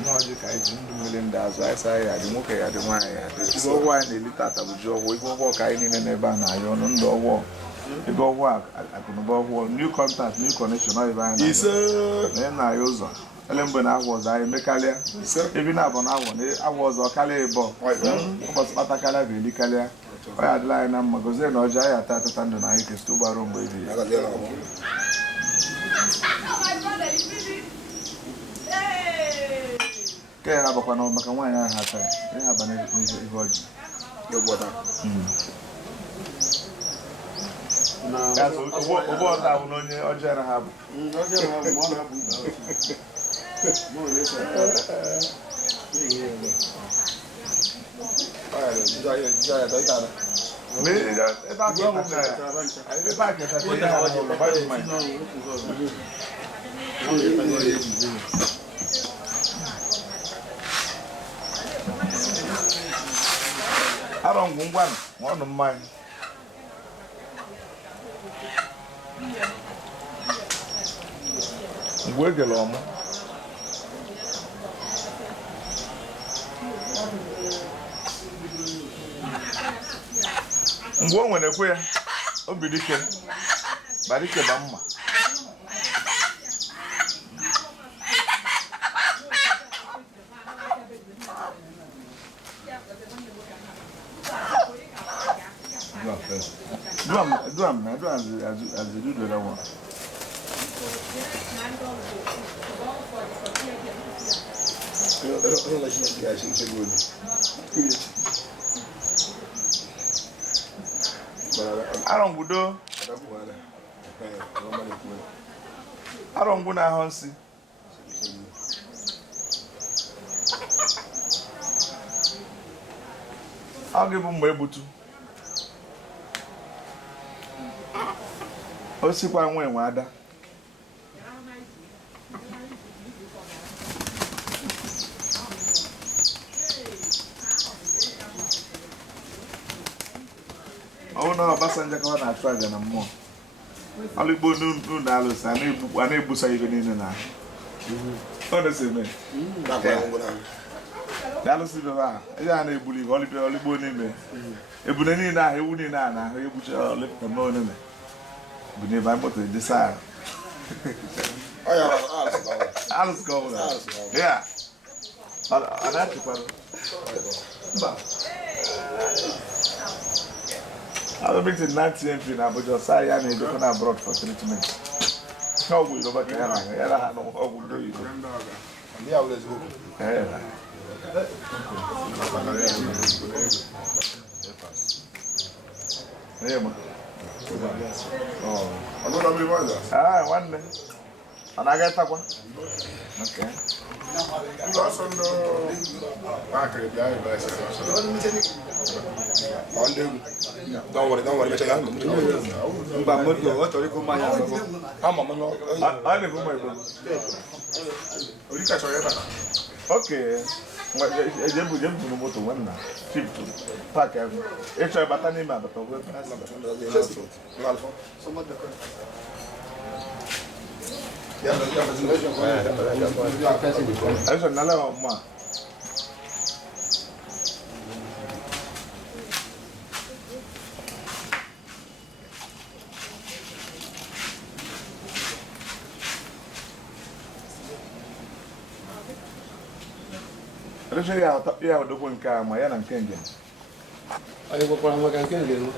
Nọọjị ka anyị ji ndụ mmiri ndị azụ anyị saa ya dị nwoke ya dị nwaanyị ya dị ibe ọgwụ anyị na-elite atabuji ọgwụ ibe ọgwụ ka anyị niile n'ebe a na-ayọ ọnụ ndụ ọgwụ ebe ọgwụ akụnụba ọgwụ new contact new connection ọ ebe anyị na-ayọ na-ayọ ụzọ ele mgbe na agwọ ọzọ anyị mekarịa ebi na-abụ na agwọ ọzọ karịa ịbọ ụbọchị kpatakarịa ga-eli karịa ọ ya adịla anyị na mma gozie na ọjọọ anyị ata atata ndụ na anyị kesịta ụgbara mgbe ebi ya ke ya bakwa na maka nwaanyị ahụ ata ya ha bana n'ihe ọjị N'obodo. ya so ụgbọ ọta bụ na onye ọjọọ era ha bụ arọ ngwụ ngwanụ ma ọnụ mmanya ngwụ egele ọmụ mgbe o nwere ekwe ya obi dike barike ba mma do am as you do the other one. Arọngwudo arọngwu na ahụ nsị ọ gị bụ mgbe egbutu o sikwa nwa enwe ada ọ na Obasanjo ka ọ na-achụ aja na mmụọ ọlụgbo n'ụlọ alụsị a na-ebusa ibe niile na ọ na-ese eme alụsị bebe ahụ eji a na-egbuli ibe ọlụgbo n'ime ebune niile ahụ ewu niile a na ahụ egbucha ọlụpụta mme oneme bụ n'ebe anyị moto edesa ahụ alụsị ka ọ bụla ya ọ na-achịkwara mba I was meeting 90 MP in Abuja, so I am looking abroad for treatment. How will you go back here? I don't know how will you go. Yeah, let's go. Yeah, man. Oh, I'm going to be one. Ah, one day. And I get that one. Okay. You also know. Don't worry, make sure okay. Ya udokwo nke a ma ya na nke njem. Anyị gwakwara maka nke njem.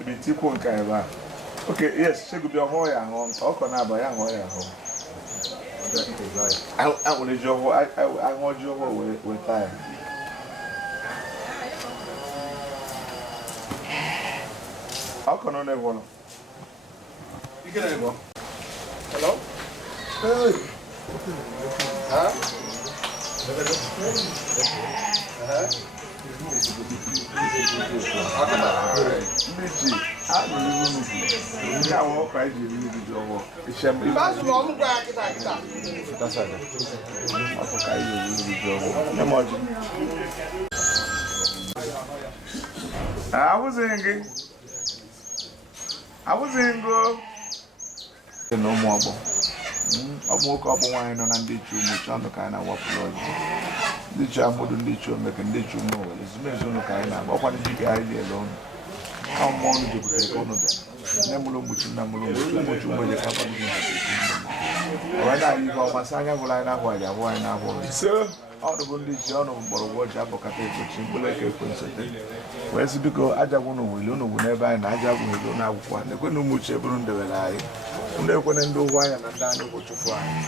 Ebi tikwo nke ebe a. Okay, yes, shegu bi ọhụụ ya ahụ, ọkọ na-aba ya ahụ ya ahụ. I want to job. I want you with time. How can I never? You can never. Hello? Hey. Huh? I was in go. No more. Ọmụnwoke ọ bụ nwaanyị nọ na ndị iche ụmụ ọnụ ka anyị na-awapụrụ ọjị ndị iche amụdụ ndị iche omeke ndị iche ụmụ owere ezumezu ụnụ ka anyị na-agba ọkwana ji ka anyị ji ele ụnụ ọ mmụọ ọnụ jupụtara ka ụnụ bịa nne mụrụ mgbuchi nna mụrụ mgbuchi ụmụ eje kapa ndị ọwa na-ayị ihe ọmasị anya hụrụ anyị n'ahụ aja abụọ anyị n'ahụ ọnụ bụ ndị iche ọnụ mgbọrọgwụ ọjị abụkata ekpochi mkpụrụ eke ekwe nsote wee sị biko ajagwụ na oweli ụnụ bụ n'ebe anyị na aja agwụ ego na akwụkwọ na-ekwe na ụmụ uche bụrụ ndewere anyị ndị ekwene ndị ụgwọ anya na ndị anya ụbọchukwu anyị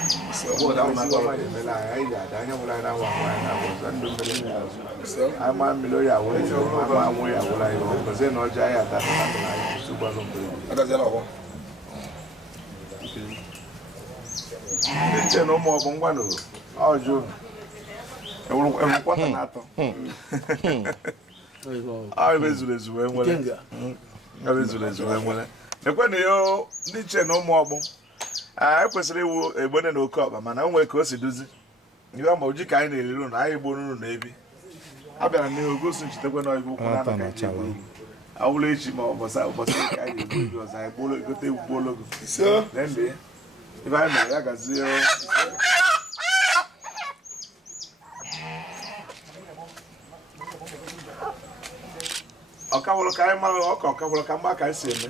obodo ahụ na-agba anyị emela anyị anyị ga-ada anya nwere anyị na-ahụ ahụ anyị na-ahụ ọzọ ndị mmiri mmiri azụ anyị ma mmiri oyi awụrụ anyị ama anwụ ya awụrụ anyị ọgọzie na ọjọọ anyị ada na ndụ anyị kwụsị ụgbọzọ mgbe ndị nche na ụmụ ọbụ ngwa na ọjụ enwekwata na atọ ọ ebe zuru ezu wee nwere ebe zuru ezu wee nwere ekwe na ya ndị iche na ụmụ ọgbụ ekwesịrị iwu egbene na oke ọkpa mana o nwere ka o si duzi ihe ma oji ka anyị na-eriri ụnụ anyị gboro ụnụ na ebi a bịara n'ihu ogosi nchetakwa na ọgụ ụkwụ na awụrụ echi ma ụbọchị ka anyị ga-egbu ego ọzọ anyị gote egwu gbuologo ebe anyị mere ya gazie ọkawụrụ ka anyị mara ọka ọkawụrụ ka mgba ka anyị si eme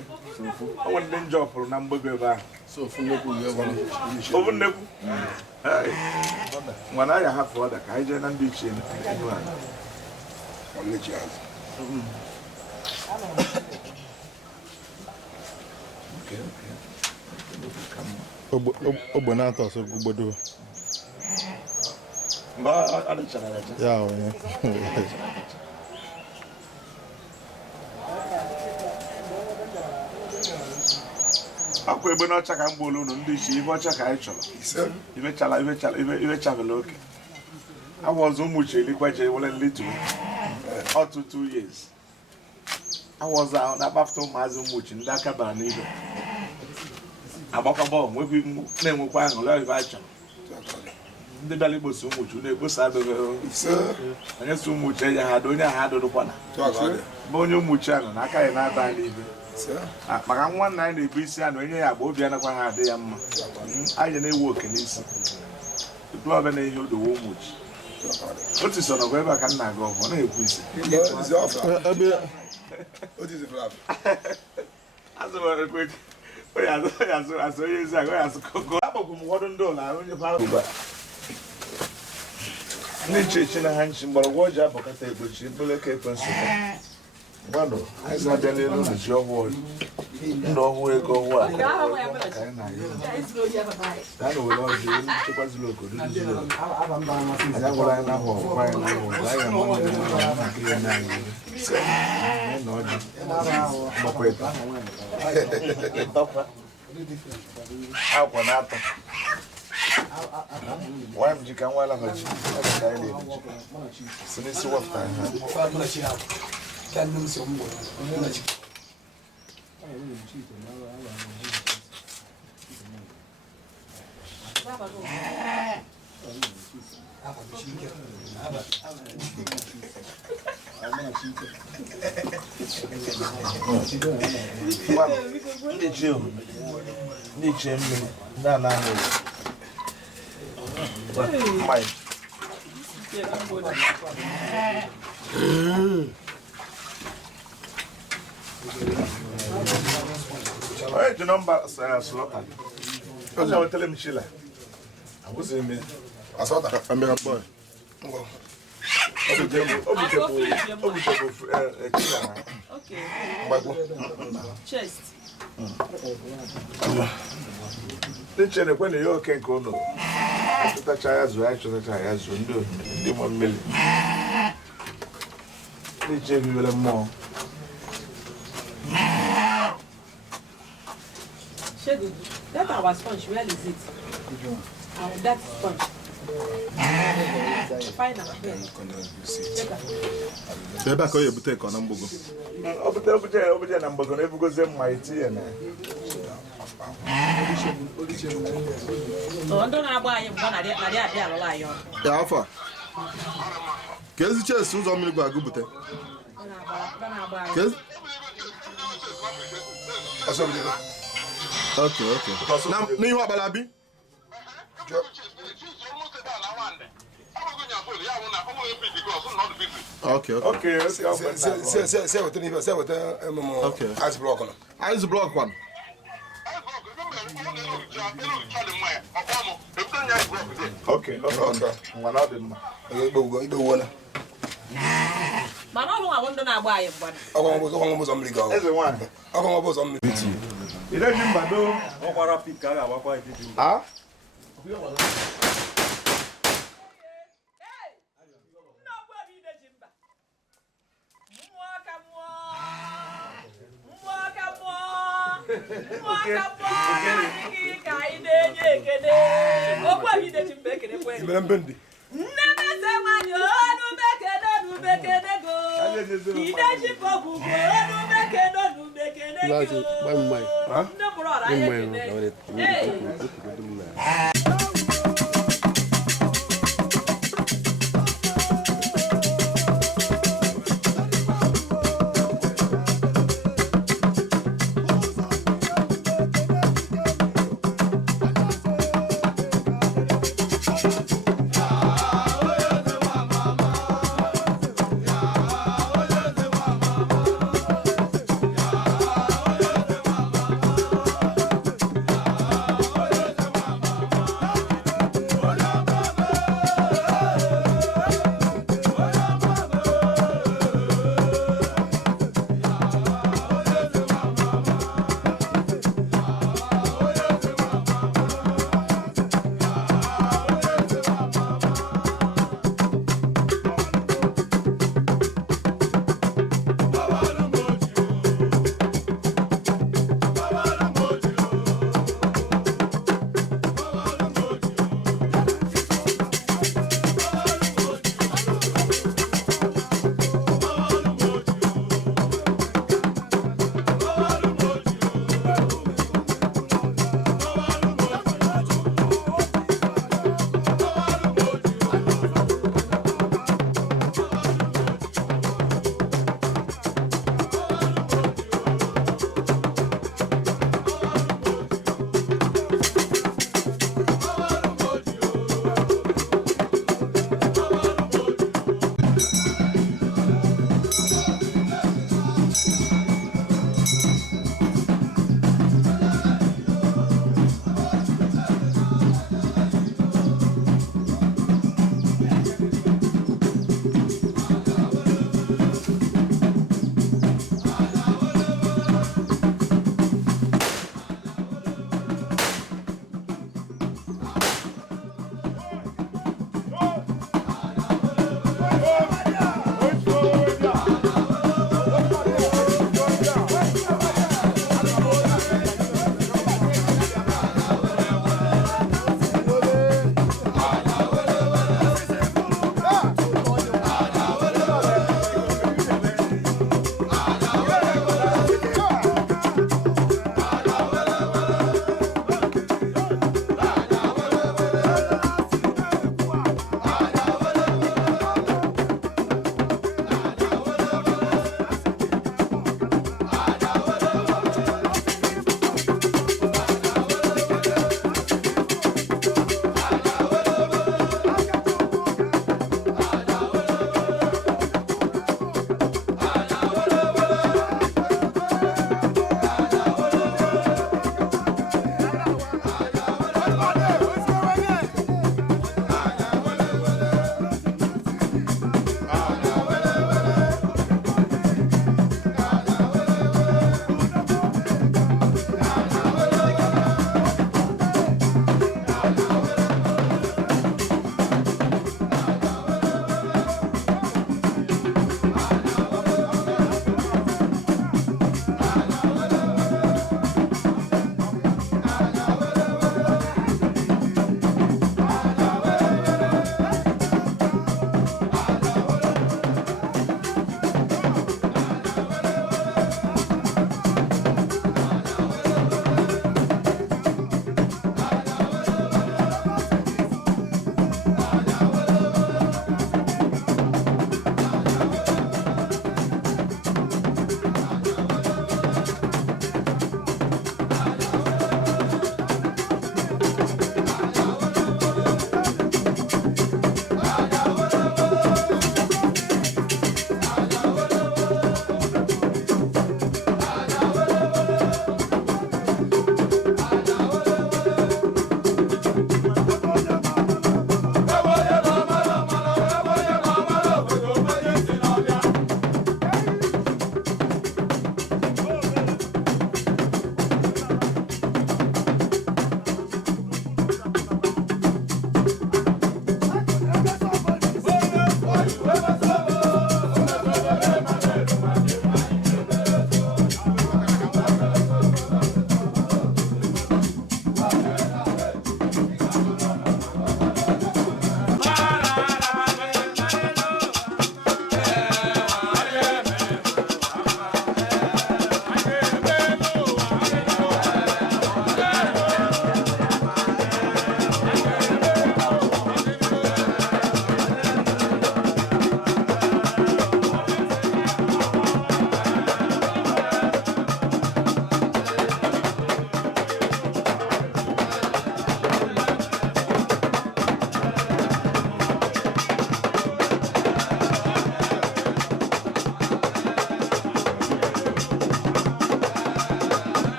o nwere ndị njọ pụrụ na mgbego ebe ahụ ofu nnekwu nwa na ya hapụ ọda ka anyị jee na ndị ichie ogbe na-atọ ọsọ gbodo ya onye akwa egbe n'ọcha ka mgbe olu unu ndị ichie ibe ọcha ka anyị chọrọ ibe chabela oke awa ọzọ ụmụ uche elikwa je were nletu ọtụtụ years awa ọzọ ahụ na-akpafụta ụmụazị ụmụ uche ndị aka bara n'ibe agbakwa bọọlụ na-enwekwa aṅụrị oyibo anyị chọrọ ndị bịara igbosi ụmụ uche na-ekposa abịaghị onye si ụmụ uche ya ha onye ahụ adụrụkwana bụ onye ụmụ uche ahụ na aka ya na-aba anyị ibe maka nwa nna anyị na-ebu isi anụ onye ya agba obi anakwa ha adị ya mma anyị na-ewu oke n'isi ọbịa na ihe odowe ụmụ uche otu so nọgwa ebe a ka m na-aga ọgụ ọ na-ekwu isi azụ onye ezi agụ ya azụ koko akpọgbu m ụfọdụ ndị ụlọ onye ndị nchechi na ha nchi mgbọrọgwụ ọji abọkata egbochi mkpụrụ eke ekwensu mmadụ anyị ga-abịa n'elu nchi ọhụụ ndụ ọhụụ ego ọhụụ a ka anyị na were ọjị nchekwa zuru obodo anyị gwara anyị n'ahụ ọgwụkwa anyị n'ahụ anyị ga-ama na ọjị gbakweta akwa na-atọ why am jika nwala haji ka anyị na-eji si n'isi wafta ha ndị ichie mmiri ndị a na-anụ onye ji nọmba slọta ọ na-ewetara m chila abụzighị m American boy o butebu chila na mgbagwo ndị chere ekwe na ya oke nke ụlọ chụtacha ya zuo anyị chụtacha ya zuo ndị mọ mmiri ndị che ebiwere mmụọ That our sponge, where is it? That sponge. Fine, ebe a ka ọ ga-ebute ka ọ na mgbogo obute na mgbago na ebugozie mma itinye na ndị na-agba anyị mgbe na-adị adị alụla anyị ọrụ. ya afọ ka ezi chesi ụzọ mmiri gwa agụ bute n'ihu ọkpara bi ice block one mana ọ bụ nwa ndị na-agba anyị mgbada. Idejimba do ọkwara pik ka a ga-agbakwa Idejimba. Idejimba Ogwụgwụ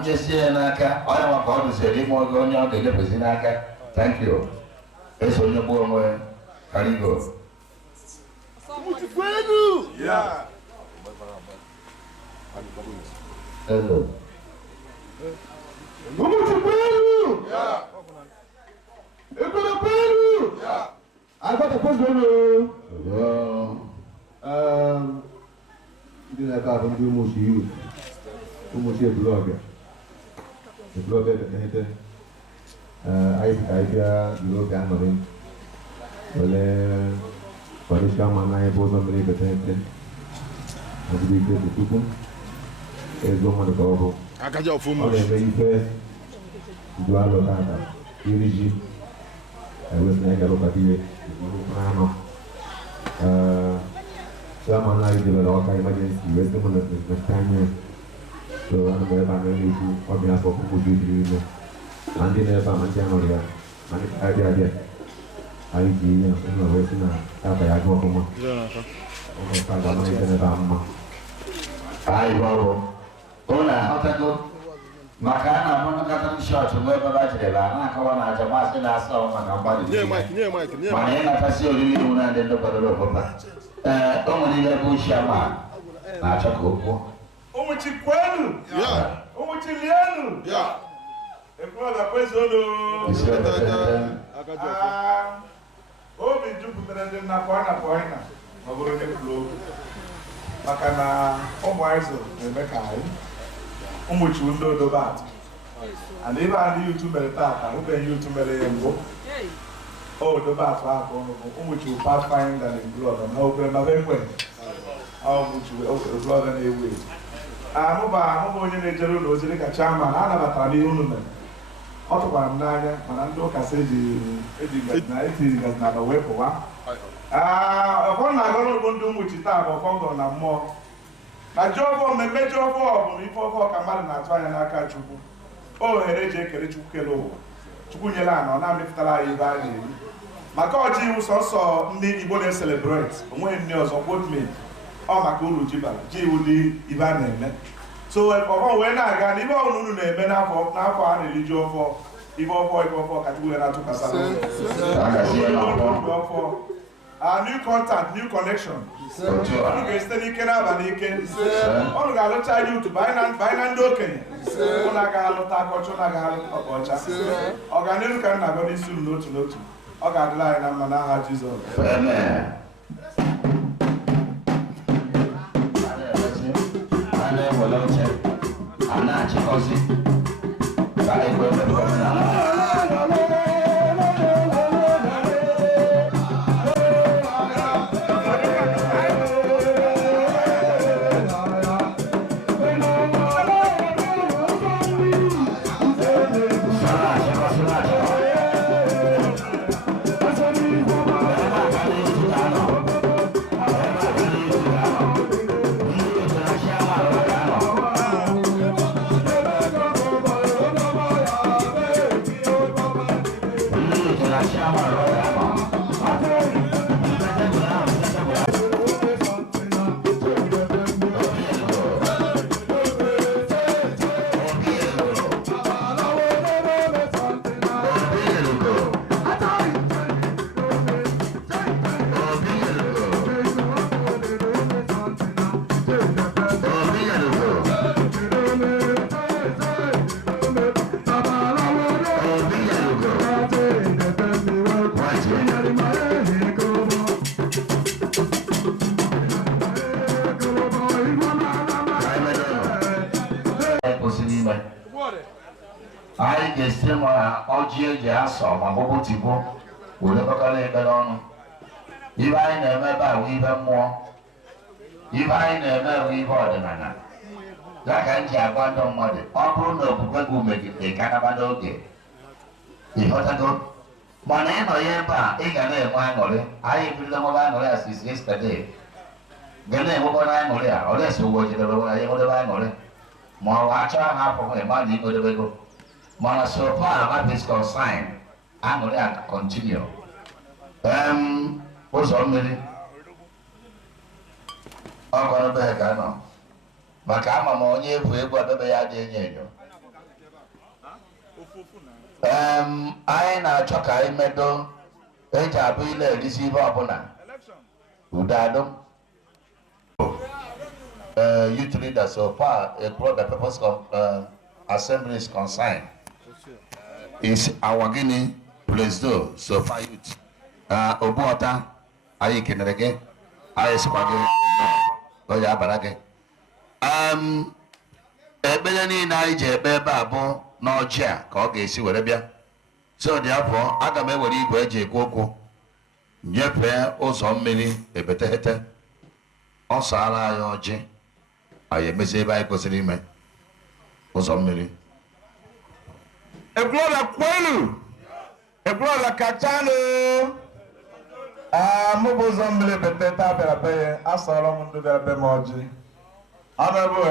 njesi ya n'aka onye maka ọ dụsịrị ime oge onye ọ ga-elepụzi n'aka. Thank you. Eso onye gbuo onwe karigo. Hello. I got a question. This is a car from the most youth. Almost a blogger. The blogger that had idea, you know, gambling. Well, for the shaman, I bought somebody that had as we get the people. There's no one to go. I got your phone. On the very first, you are the data. Dirigi. I was like a look at you. Shaman, I developed emergency. Where's the one that's time? So I'm going to do what we have for food. And then I'm going to do idea. I see you know, where's the I go home. Ai babo. Ona hatago. Makana mwana kata short mwe baba jirela na kawa na jamaa sina sawa makambali. Yeah, Mike. Manena kasi olili unandendo padolo papa. Omoni ya bushama. Na chako. Umuchi kwenu. Yeah. Umuchi lienu. Yeah. Ekwa kwezo lo. Obi jupụtara ndị nnakọ ina ma bụrụ onye kwuru maka na ụmụ anyị na-eme ka anyị ụmụchi ndị odobe atụ and ebe a ndị yutu mere tata ụbeghị yutu mere ya mbụ odobe atụ ahụ bụ ụmụchi pathfinder in blood na obere ma bekwe ụmụchi blood na-ewu ewu ahụba onye na-ejere ụlọ ozi dịka chairman a nabatara n'ihe unu mere ọ tụkwara m n'anya mana ndị ụka sị etiri gazi na wepụwa ọkọ na-agọrọ ụgbọ ndị ụmụchi taa bụ ọkọ ngọrọ na mmụọ na ji ọfọ mmemme ji ọfọ bụ ife ọfọ ka mmadụ na-atụ anya n'aka Chukwu ohere eji ekele Chukwu kele ụwa Chukwu nyere ana ọ na-amịpụtara anyị ibe a na-eri maka ọjị iwu sọsọ ndị Igbo na-eselebrate onweghị ndị ọzọ gbotme ọ maka uru ji bara ji iwu ndị ibe a na-eme so ọfọ wee na-aga n'ibe ọbụla unu na-eme n'afọ a na-eri ji ọfọ ibe ọfọ ka Chukwu na-atụkwasara ọfọ new contact, new connection. Ọnụ ga-esite n'ike n'abalị ike. Ọnụ ga-alụcha yutu banye na ndị okenye. Ụnụ agaghị alụta akọcha, ụnụ agaghị alụta ọkọcha. Ọganihu ka nna gọ n'isi unu n'otu n'otu. Ọ ga-adịla anyị na mma n'aha Jizọs. Anyị ga-esi ma ọjị eji asọ ma gbogbo tigbo were kọkọrọ ekpere ọnụ. Ibe anyị na-eme ebe a bụ ibe mmụọ. Ibe anyị na-eme bụ ibe ọdịnala. Ya ka m ji agwa ndị mmadụ ọ bụrụ na okwukwe gị megide ka naba n'oge ịghọtago mana ị nọ ya ebe a ị ga na-enwe aṅụrị. Anyị ebidola nwebe aṅụrị a since yesterday. Ga na-enwekwa na aṅụrị a ọ na-esi ụgwọ jedebe anyị enwedebe aṅụrị ma ọ achọrọ ha afọ mmadụ igodebego mana so far that is consigned aṅụrị a continue. Ụzọ mmiri ọ gwara be ka nọ maka ama m onye efu egwu abebe ya dị enyo enyo. Anyị na-achọ ka anyị medo eji abụ ile elisi ibe ọbụla udo adụm youth leader so far the purpose of assembly is concerned is our Guinea Presido so far youth Obuota anyị kenere gị anyị sịkwa gị onye abara gị ekpere niile anyị ji ekpe ebe a bụ n'ọjị a ka ọ ga-esi were bịa so dị afọ aga m ewere igwe eji ekwu okwu nyefee ụzọ mmiri ebeteghete ọ saara anyị ọjị anyị emezi ebe anyị kwesịrị ime ụzọ mmiri Eblola kwenu Eblola kachanụ mụ bụ ụzọ mmiri ebetete abịara be ya asọrọ m ndụ bịara be m ọjị ọnụ ebe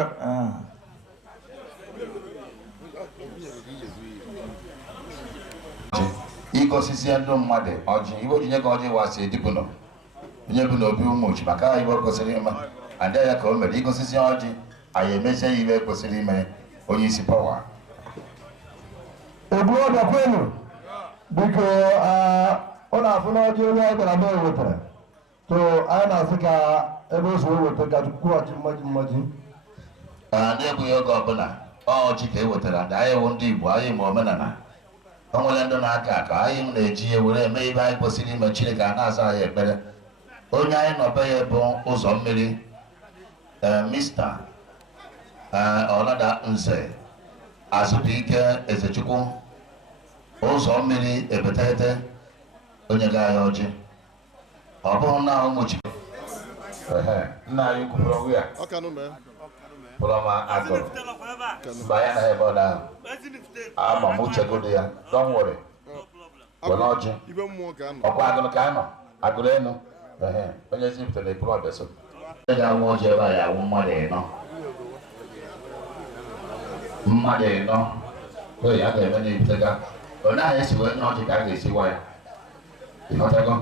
igosisi ndụ mmadụ ọjị iwe ojinye ka ọjị wasị edipụnụ onye bụ n'obi ụmụchi maka ibe kwesịrị ime adị ya ka o mere igosisi ọjị anyị emezie ya ibe kwesịrị ime onye isi pawa Eblola kwenu biko ọ na-afụ n'ọjị onye anyị gara mee wetara to anyị na-asị ka ebe o so weta ka kwụghachi mmaji na-egbughị oge ọbụla ọjị ka e wetara ndị anyị wụ ndị Igbo anyị ma omenala o nwere ndị na-aka aka anyị na-eji ya were eme ibe anyị kwesịrị ime Chineke a na-aza anyị ekpere onye anyị nọbe ya bụ ụzọ mmiri Mr. Ọlada Nze Azụbụike Ezechukwu ụzọ mmiri ebeteghete onye ga-ahịa ọjị ọ bụrụ na ụmụchi nna anyị kwupụrụ onwe ya Pulama agụrụ mgbe anyị anaghị ebe ọ ahụ ama m uchegodi ya don't worry were ọjị ọkwa agụrụ ka anyị nọ agụrụ enu onye zipụtara eburu ọbịaso onye ga-awụ ọjị ebe a ya awụ mmadụ ịnọ oyi a ga-eme n'ebutega onye ahụ esi wee nye ọjị ka a ga-esiwa ya ịghọtago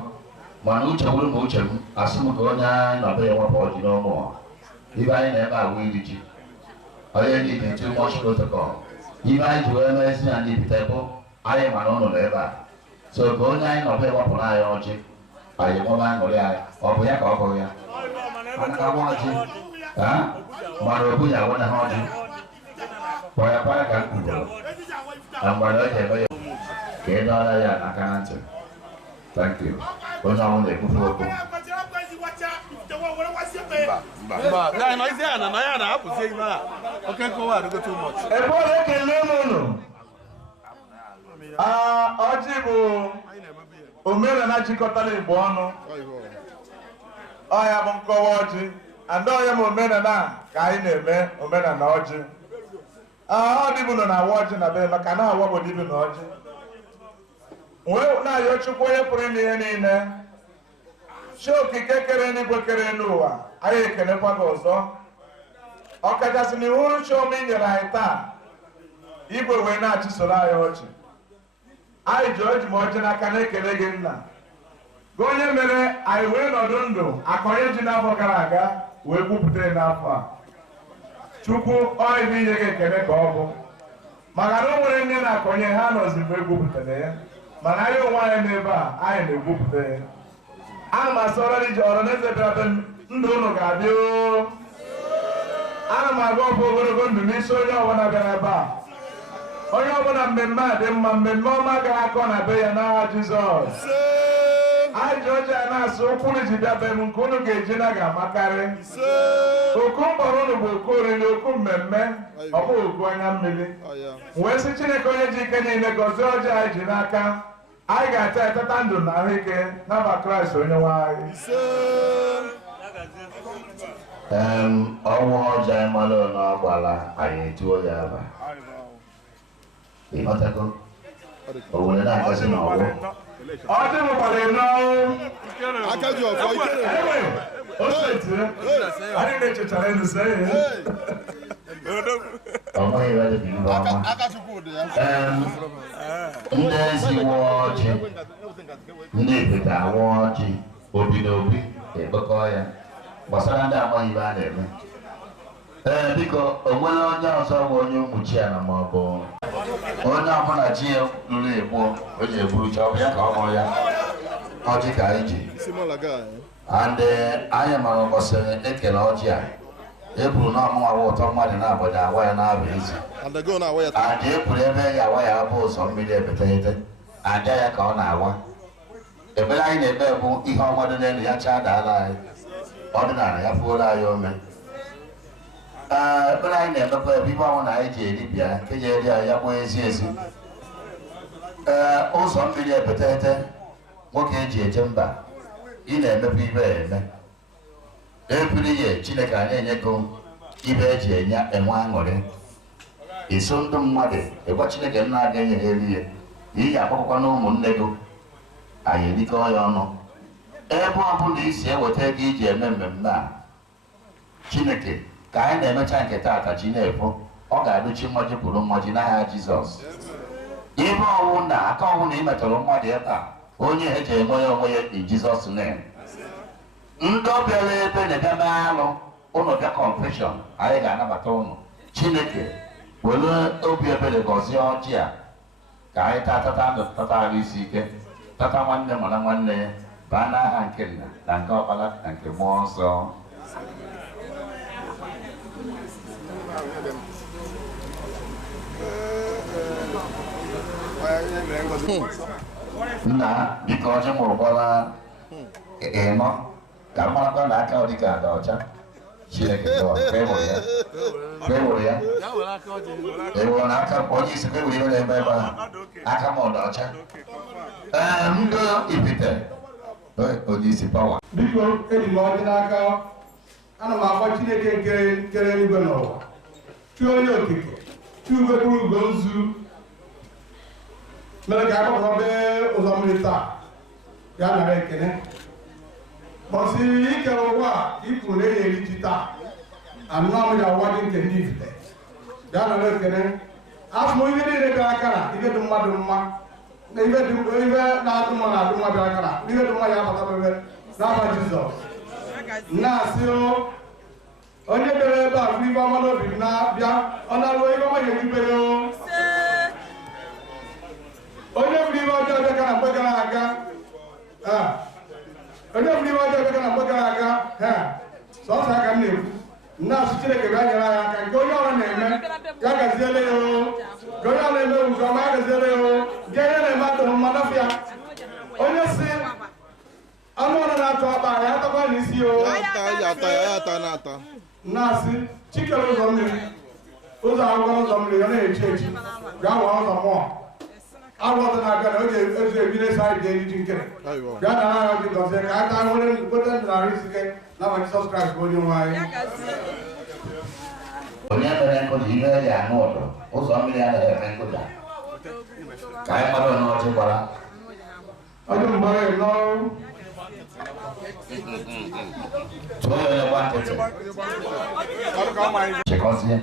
mana uche wuru ma uche m asị m ka onye anyị nọbe ya nwepụ ọjị n'ụmụ ibe anyị na-ebe agwụ iri ji onye dị dị too much protocol ibe anyị ji wee mee ezi anyị bite bụ anyị mana ụnụ n'ebe a so ka onye anyị nọbe wepụrụ anyị ọjị anyị nwebe aṅụrị anyị ọ bụ ya ka ọ bụrụ ya anaghị ọjị mana obu ya nwere ha ọjị kwaya ka m kwuru na mgbada ọ ga-eme ya ka ị dọọrọ ya aka na ntị thank you onye ọnwụ na-ekwufe okwu Eblola ekele m unu ọjị bụ omenala jikọtara Igbo ọnụ ọya bụ nkọwa ọjị ndị ọya m omenala ka anyị na-eme omenala ọjị ọ dịbụ nọ na-awa ọjị na be maka na awa bụ dịbụ na ọjị wee na-ayọ Chukwu onye pụrụ ime ihe niile chi okike kere n'igwe kere n'ụwa anyị ekenekwa gị ọzọ ọkachasị na iwu chiọma i nyere anyị taa igwe wee na-achịsoro anyị ọchị anyị ji oji ma ọjị n'aka na-ekele gị nna gị onye mere anyị wee nọdụ ndụ akọnye ji n'afọ gara aga wee gwupụta n'afọ a Chukwu ọyịbụ inye gị ekele ka ọ bụ maka na o nwere ndị na-akọnye ha nọzi mgbe egwupụtara ya mana anyị onwe anyị n'ebe a anyị na-egwupụta ya ana m asị ọrụ iji ọrụ n'eze bịara be ndụ ụnụ ga-adị ana m aga ọbụ ogologo ndụ n'isi onye ọbụla bịara ebe a onye ọbụla mmemme a dị mma mmemme ọma gara akọ na be ya n'aha Jizọs anyị ji ọjọọ ya na-asụ ụkwụrụ ji bịa be m nke unu ga-eji na ga-amakarị oku mkpọrọ unu bụ oku oriri oku mmemme ọ bụ oku anya mmiri wee sị Chineke onye ji ike niile gọzie ọjọọ anyị ji n'aka anyị ga-ata eteta ndụ na ahụike n'aba Kraịst onye nwe anyị ọnwa ọjọọ anyị mara na ọ gbara anyị etuo ya aba ịghọtago o were na-akasị n'ọgbọ ọjị bụkwara ịnọ aka ji ọfọ ikere anyị na-echechara elu sị ọnweghị ebe dị ibe ọma ndị ezi wụọ ọjị ndị ebeta awụọ ọjị obi na obi ekpekọ ya gbasara ndị amaghị ibe a na-eme Biko onwere onye ọzọ bụ onye mkpuchi ya na maọbụ onye ọbụla ji ya lụrụ egbu onye eburu ji ọ bụ ya ka ọ mụrụ ya ọjị ka anyị ji and anyị mara ụbọchị ekele ọjị a eburu na ọmụnwa ụtọ mmadụ na-abụja awa ya na-abụ ezi and eburu ebe ya awa ya bụ ụzọ mmiri ebeteghete aja ya ka ọ na-awa ebere anyị na-ebe bụ ihe ọmadụ n'elu ya chaa daala anyị ọdịnala ya fuola anyị ome ekpere anyị na-emekwa ebe ibe ọnwụ na anyị ji eri bịa nke ji eri anyị ya gbuo ezi ezi ụzọ mmiri ebeteghete nwoke eji eje mba ị na-emepe ibe eme ebiri ya Chineke anyị enyego ibe eji enwe aṅụrị iso ndụ mmadụ ịgwa Chineke nna aga enye ha eri ya iyi akpọkwa na ụmụnne gị anyị erikọ ya ọnụ ebe ọbụla isi eweta ego iji eme mmemme a Chineke ka anyị na-emecha nke taata ji na-efu ọ ga-adụchi mmaji pụrụ mmaji n'aha Jizọs ibe ọwụ na aka ọwụ na imetọrọ mmadụ ebe a onye eji enwe ya onwe ya in Jizọs name ndị ọbịara ebe na-ebe mee alụ ụnụ bịa confession anyị ga-anabata ụnụ Chineke were obi ebere gọzie ọjị a ka anyị tata ndụ tata arụ isi ike tata nwanne mana nwanne ya baa n'aha nke Nna na nke Ọkpara na nke Mmụọ Nsọ nna biko ọjị mụrụ gbara ịnọ ka marakwa na aka dị ka ada ọcha Chineke ewere ya ewere n'aka onye isi ewere ihe na-eme ebe ahụ aka m ọda ọcha ndị Ifite onye isi pawa biko eji m ọjị n'aka ana m agwa Chineke nkere eluigwe n'ụwa chi onye okike chi ugokwuru ugo nzu mere ka akpọkọbe ụzọ mmiri taa ya nara ekele bọsị ikere ụgwọ a ikwu na eyi eri ji taa anụ ya ụwa dị nke ndị Ifite ya nara ekele afọ ihe niile bịara aka na ihe dị mmadụ mma na ihe na-adụ mma na-adụ mma bịara aka na ihe dị mma ya abatabebe n'aha Jizọs na-asị onye bịara ebe a bụ ibe ọma n'obi m na-abịa ọ na-alụ ibe ọma ga-eribere onye bụrụ ibe ọjọọ bịaka na mgbe gara aga onye bụrụ ibe ọjọọ bịaka na mgbe gara aga sọsọ aka m na-ekwu nna-asụ Chineke bịa nyere anyị aka nke onye ọrụ na-eme ya gaziele ya nke onye ọrụ na-eme nke ọma ya gaziele ya nke ihe na-eme atụrụ mmadụ ya onye si anụ ọrụ na-atụ akpa ya atakwa n'isi na-asị Chikere ụzọ mmiri ụzọ akwụkwọ ụzọ mmiri ya na-echi echi gaa wa ụzọ mmụọ agwọ ọzọ na-aga na oge ezu ebi na-esa anyị ga-eri ji nkere bịa na agha gị gọzie ka aka nwere nkweta ndụ narị isi ike n'aha Jizọs Kraịst bụ onye nwe anyị onye mere nkụja ihe eji aṅụ ụdọ ụzọ mmiri anaghị eme nkụja ka anyị mmadụ n'ọchị gbara onye mgbara nọ tụọ ya onye gba nkịtị chịkọzie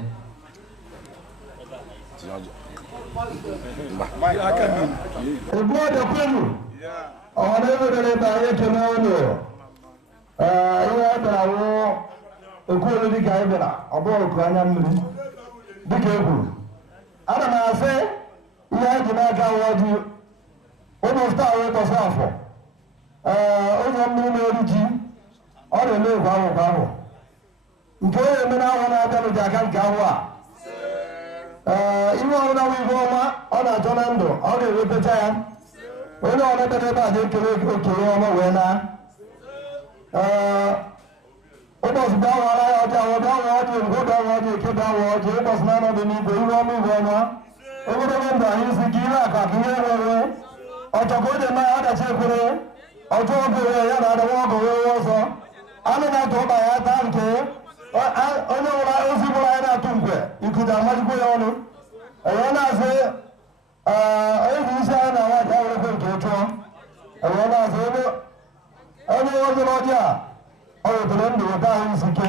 egbu ọdọkwenu ọhụrụ ewedere ebe anyị ekele ụlọ ihe a bịara wụ okwu olu dịka anyị bịara ọ bụghị oku anya mmiri dịka e kwuru ana m asị ihe anyị ji n'aka ọjị ụbọchị taa wee ụbọchị afọ ụzọ mmiri na-eri ji ọ na-eme egwu ahụ ahụ nke onye eme na ahụ na-abịa ji aka nke ahụ a ihe ọbụla bụ ibe ọma ọ na-achọ na ndụ ọ ga-ewepụta ya onye ọbụla bịara ebe a ga-ekele okenye ọma wee na ụbọchị bịa nwara ya ọjọọ ahụ bịa nwa ọjọọ nke bịa nwa ọjọọ eke bịa nwa ọjọọ ụbọchị na-anọdụ n'igwe ihe ọma ibe ọma ogologo ndụ anyị isi ka ihe aka ka ihe rere ọchọ ka o ji eme ya adachi ekwere ọjọ oge ya na adawa ọgụ wee ọzọ anụ na-atụ ụba ya taa nke onye nwụrụ ozi bụrụ anyị na-atụ nkwe ikuku amajikwa ya ọnụ ewee na-asị onye bụ isi anyị na nwaanyị awerekwe nke chụọ ewee na-asị onye ọzọrọ ọjị a ọ wetara ndụ weta ahụ isi ike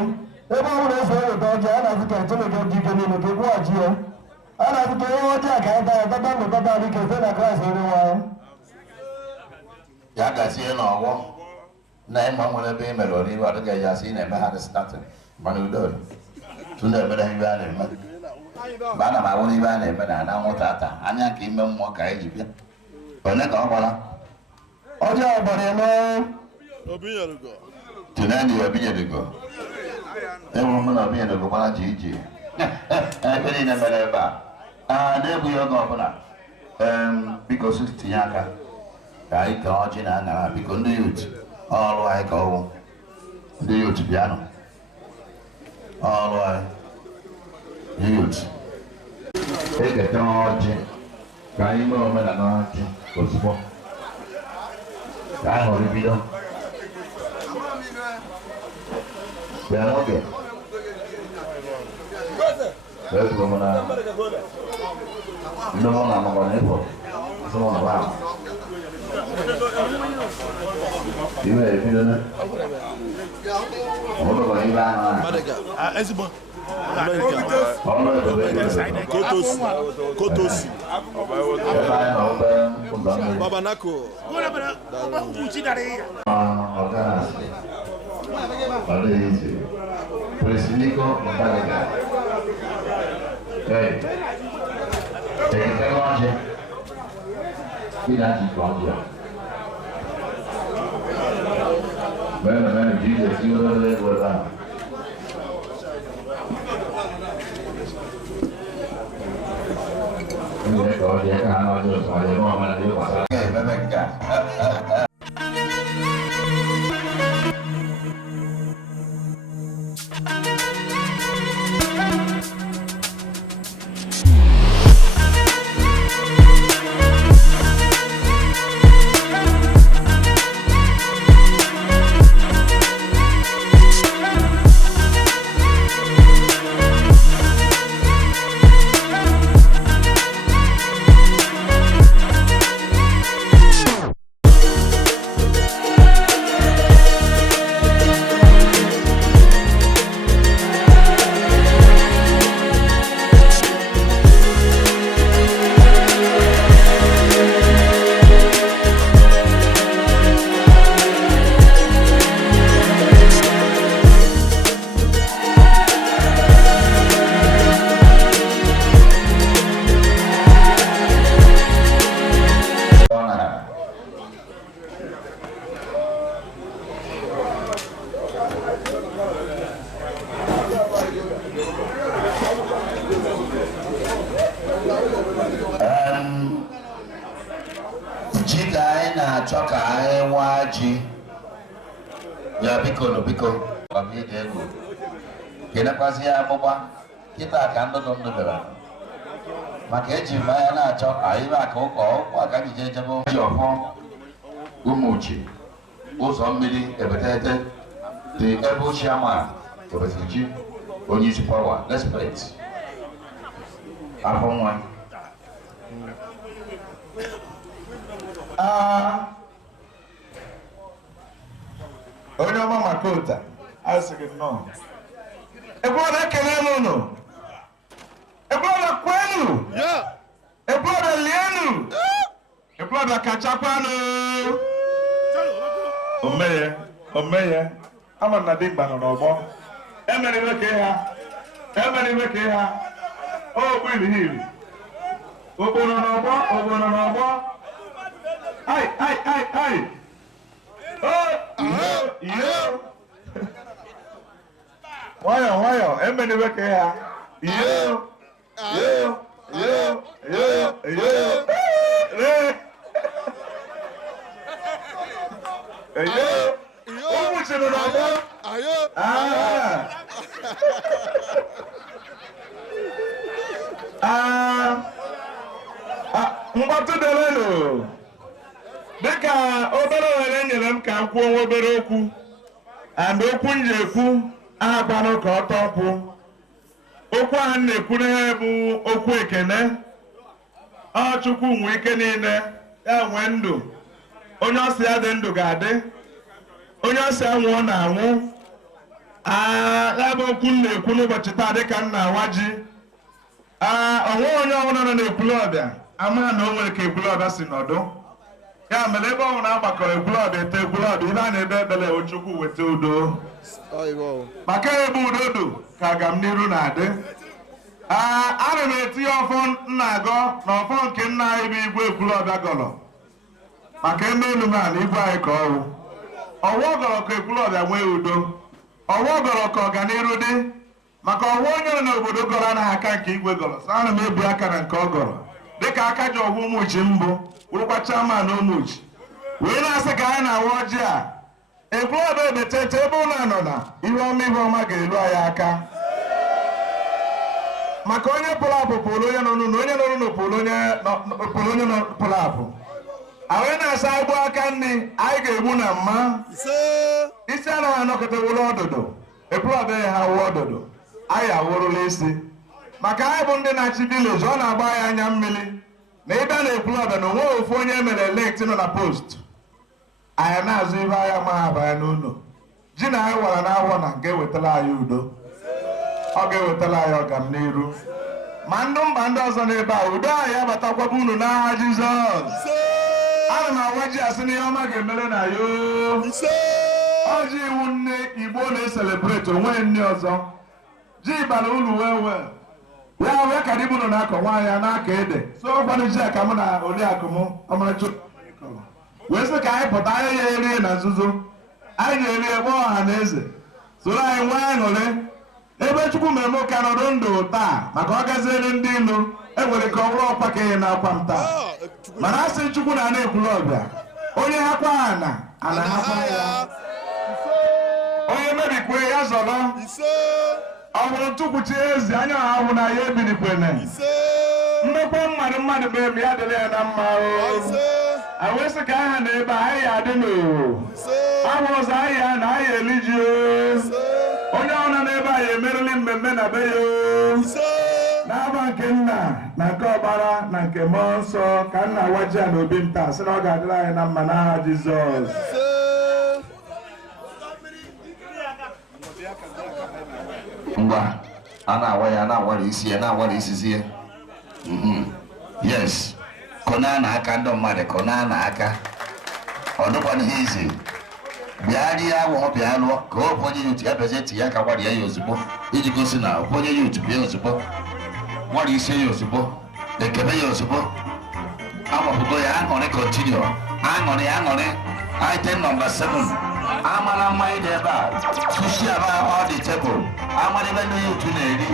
ebe ọ bụla esi eweta ọjị a na-asị ka Chineke dị ike niile ka ekwughachi ya a na-asị ka ihe ọjị a ka anyị taa ya tata ndụ tata dị ka site na Kraịst onye nwe anyị ya gazie n'ọgbọ na ịma nwere ebe i mere oribe adịghị ya asị ị na-eme ha dị statin mana udo tụnde ebere ibe a na-eme mgbe ana m awụrụ ibe a na-eme na ana nwụta ata anya nke ime mmụọ ka anyị ji bịa onye ka ọ gbara ọjọọ gbara eme tunani Obinyedugo enwere m na Obinyedugo gbara ji iji ebe niile mere ebe a na-egbughị oge ọbụla biko tinye aka ka anyị ka ọjị na aṅara biko ndị yut ọrụ anyị ka ọwụ ndị yut bịanụ ọrụ anyị yut eketa ọjị ka anyị mee omenala ọjị ozugbo ka anyị hụrụ bido bịa n'oge ekwuru m na ndị mụ na amakwa na ịbụ asụmụ na baa iwe ebido na ọbụdụkọ ibe ahụ ọrụ ebebe Kotosi. ebe anyị nọ mbe ụzọ mmiri Babanako. ọganasị ọ dịghị iche Presidiko Mbaliga ekekere ọjị ị na-ajikọ ọjị a mene ji ije si obere ego ebe ahụ ndị ka ọjị aka ha n'ọjị ụzọ ọjị eme omenala ihe gbasara ga-ememe nke a na-achọ ka anyị nwaa ji ya biko ọbịa egwu kenekwazi ya agbụgba kịta ka ndụdụ bịara maka eji m anya na-achọ anyị maka ụkwa ka anyị jee jebe ji ọfọ ụmụchi ụzọ mmiri ebetete dị ebe ochie ama obesiji onye isi pawa respect afọ nwa onye ọma maka ụta asịrị nnọọ ebrọda ekele m ụnụ ebrọda kwenu ebrọda lienu ebrọda kachakwanụ omeye ama na dimgba nọ n'ọgbọ emere iwe ka ịha ogbu ilihiri okporo n'ọgbọ ai nwayọ emere iwe ka ịha ụmụ chịrị n'ọgbọ mgbatụ delelu dịka obere ohere nyere m ka m kwuo nwa obere okwu and okwu m ji ekwu ahakwanụ ka ọ tọkwụ okwu ahụ na-ekwu n'ihe bụ okwu ekene ọ Chukwu nwe ike niile ya nwee ndụ onye ọsị ya dị ndụ ga-adị onye ọsị ya nwụọ na-anwụ ya bụ okwu m na-ekwu n'ụbọchị taa dịka m na-awa ji onwe onye ọbụla nọ n'ekwulọbịa ama na o nwere ka ekwulọbịa si nọdụ ya mere ebe ọhụrụ agbakọrọ ekwulọbịa ete ekwulọbịa ibe a na-ebe ebele ochukwu weta udo maka ebe udo do ka agamniru na-adị. Ana m etinye ọfọ nna agọ na ọfọ nke nna anyị bụ igwe ekwulọbịa gọrọ maka eme elu ma na igwe anyị ka ọrụ ọwụ gọrọ ka ekwulọbịa nwee udo, ọwụ gọrọ ka ọganiru dị, maka ọwụ onye nọ n'obodo gọrọ anaghị aka nke igwe gọrọ. So ana m ebu aka na nke ọ gọrọ dịka aka ji ọhụ ụmụchi mbụ wụrụkwa chairman ụmụchi wee na-asị ka anyị na-awa ọjị a ekwulọbịa ebetete ebe ụlọ nọ na ihe ọma ga-elu anyị aka. Maka onye pụrụ apụ pụrụ onye nọ n'ụlọ, onye nọ n'ụlọ pụrụ onye pụrụ apụ. Anyị na-asa agbu aka nri anyị ga-egbu na mma isi anaghị anọkọta wụrụ ọdụdụ ekwulọbịa ha wụ ọdụdụ anyị awụrụla isi maka anyị bụ ndị na-achị vileji. Ọ na-agba anyị anya mmiri na ịbịa na ekwulọbịa na onwe ofu onye emere elekt nọ na post anyị na-azụ ibe anyị ma abanye n'ụlọ ji na anyị wara n'ahụ na nke wetara anyị udo, ọ ga-ewetara anyị ọganiru ma ndụ mba ndị ọzọ n'ebe a udo anyị abatakwaba unu n'aha Jizọs. Ana m awa ji asị na ihe ọma ga-emere na ya ọjị iwu nne Igbo na-eselebreti onwe nne ọzọ ji bara unu wee ya ka dịbụ unu na-akọ nwaanyị a na-aka ede so ọkwanụ ji a ka mụ na oriakụ m ọmarịcha wee sị ka anyị pụta anyị ya erie na nzuzo anyị ga-eri ebe ọha na eze soro anyị nwee aṅụrị ebe Chukwu mere m ka nọdụ ndụ taa maka ọ gaziere ndị ilo enwere ka ọ bụrụ ọkwa ka ihe na-akwa m taa mana asị Chukwu na ana ekwulọbịa onye hakwa ana hakwa ya, onye mebikwe ya zọrọ ọ bụrụ ntụkwuchi ezi anya ha ahụ na ya ebirikwene mmekwa mmadụ mee m ya dịrị ya na mma awesị ka aha na ebe anyị ya adị n'owo ahụ ọzọ anyị ya na anyị eliji onye ọna n'ebe anyị emerili mmemme na be ya n'aba nke nna na nke ọbara na nke mmụọ nsọ ka nna waji na obi nta sị na ọ ga-adịrị anyị na mma n'aha Jizọs. ngwa a na-awa ya na-awara isi ya na-awara isizi ya yes kona na aka ndị mmadụ kona na aka ọ dịkwana ihe izi bịa rie awọ bịa lụọ ka ọ bụ onye yutu ya bịazie ti ya ka gwarịa ya ozugbo iji gosi na onye yutu bịa ozugbo nwara isi ya ozugbo ekebe ya ozugbo agbapụgo ya aṅụrị kontinue aṅụrị item nọmba 7 amara mmanya dị ebe a tụsi aba ọ dị tebụl amara ebe ndị yutu na-eri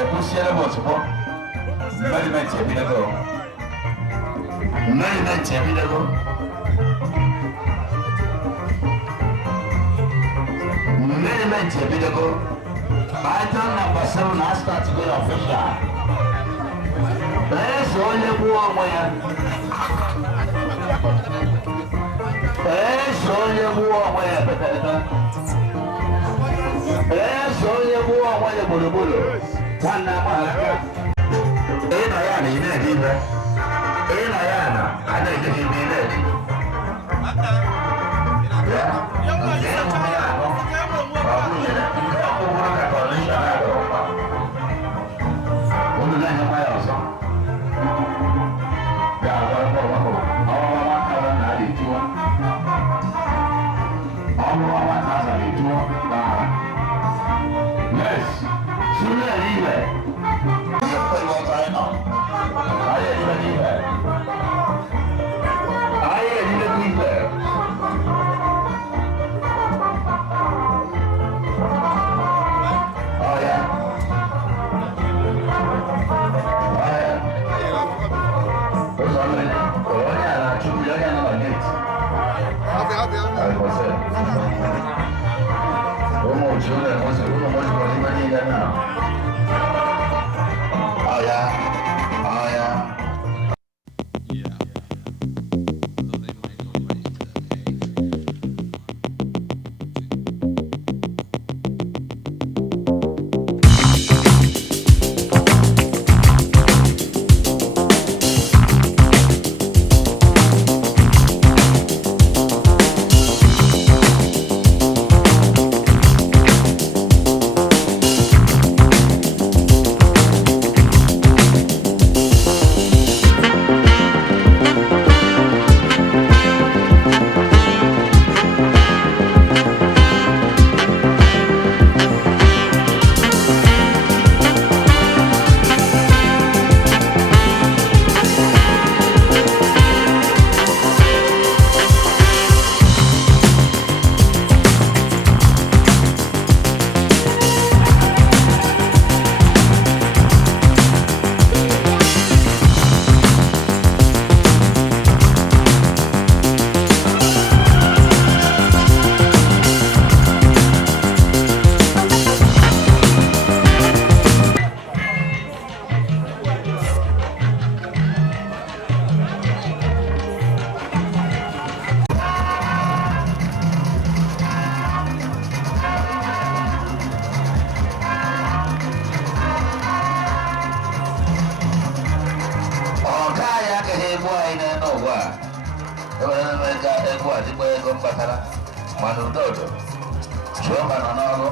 ekwusiere m ozugbo meriment ebidogo item nọmba 7 na start go official eze onye gbuo onwe ya eze onye gbuo onwe ya eze onye gbuo onwe ya gburugburu nwanne amaka ị nọ ya na ị na-ede ibe ị nọ ya na a na-ede gị ibe ị na-ede egwu adịgba ego mkpatara mana udodo Jehova nọ n'ọrụ.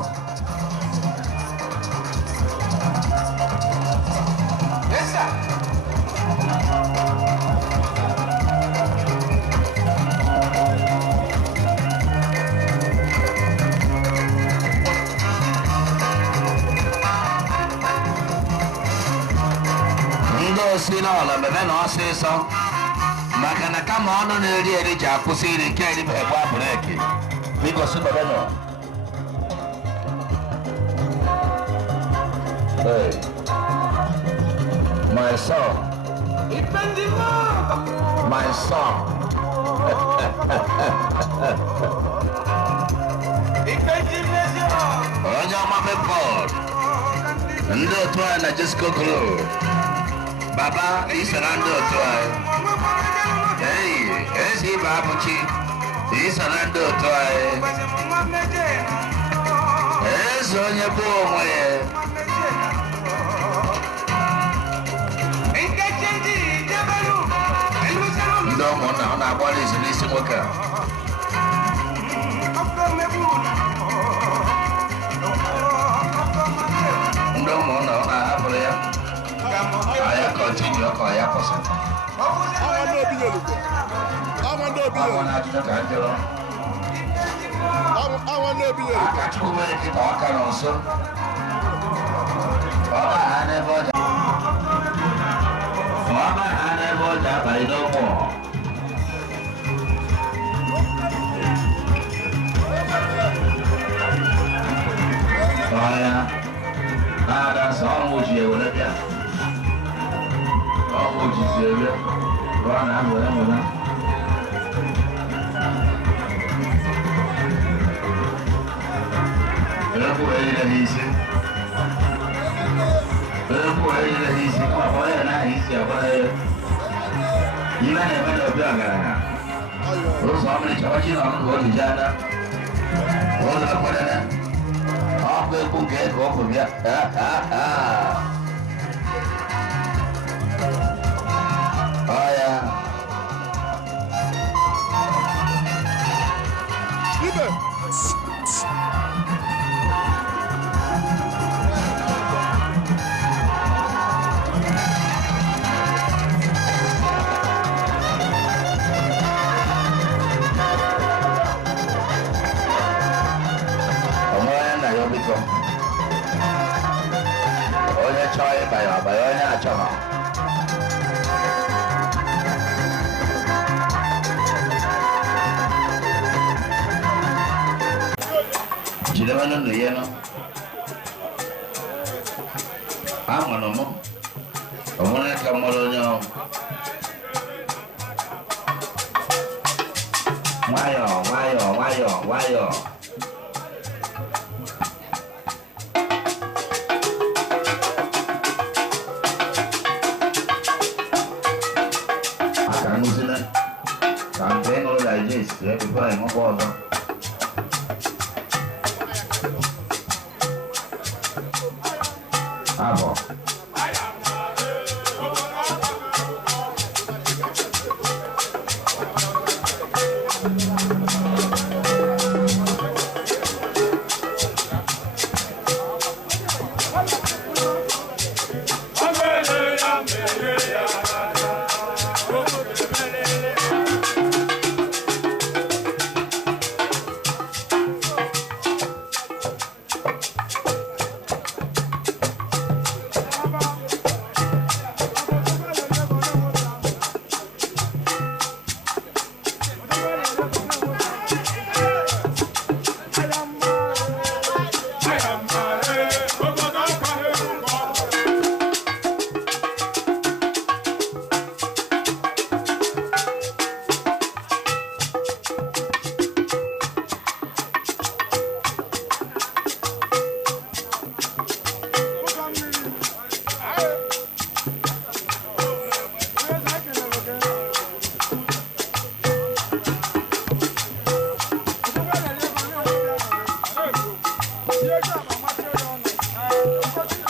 Yes, sir. Si n'ụlọ mebe na ọsịsọ maka na kama ọnụ na-eri eri ji akwụsị iri nke eri bụ egbe breki biko si mebe nọ. Hey, my son, my son. Onye ọma mepọd ndị otu a na Jesco Group. Baba, isa na ndị otu anyị. Ezi ibe abụchi, isa na ndị otu anyị. Eze onye bụ onwe ya. Ndị ụmụnna ọ na-agbalị izu n'isi nwoke a. Ndị ụmụnna ọ na-ahapụrụ ya. Aya continue ọkọ ya kwụsị. Akachukwu mere kịta ọka nọ nso. Ọ ba ha n'ebe ọja abalị n'ụkwụ. Ọya na-ada nsọ ọnwụ ji ewere bịa. Oh, Jesus, run out with him. Oh yeah. Onye chọọ ịba ya ọba ya onye achọghọ. Jidewanụ nụ ya nọ. Amụrụ m onwere ka mmadụ onye ọrụ. Nwayọọ nwayọọ nwayọọ nwayọọ. Before I move on. Abo.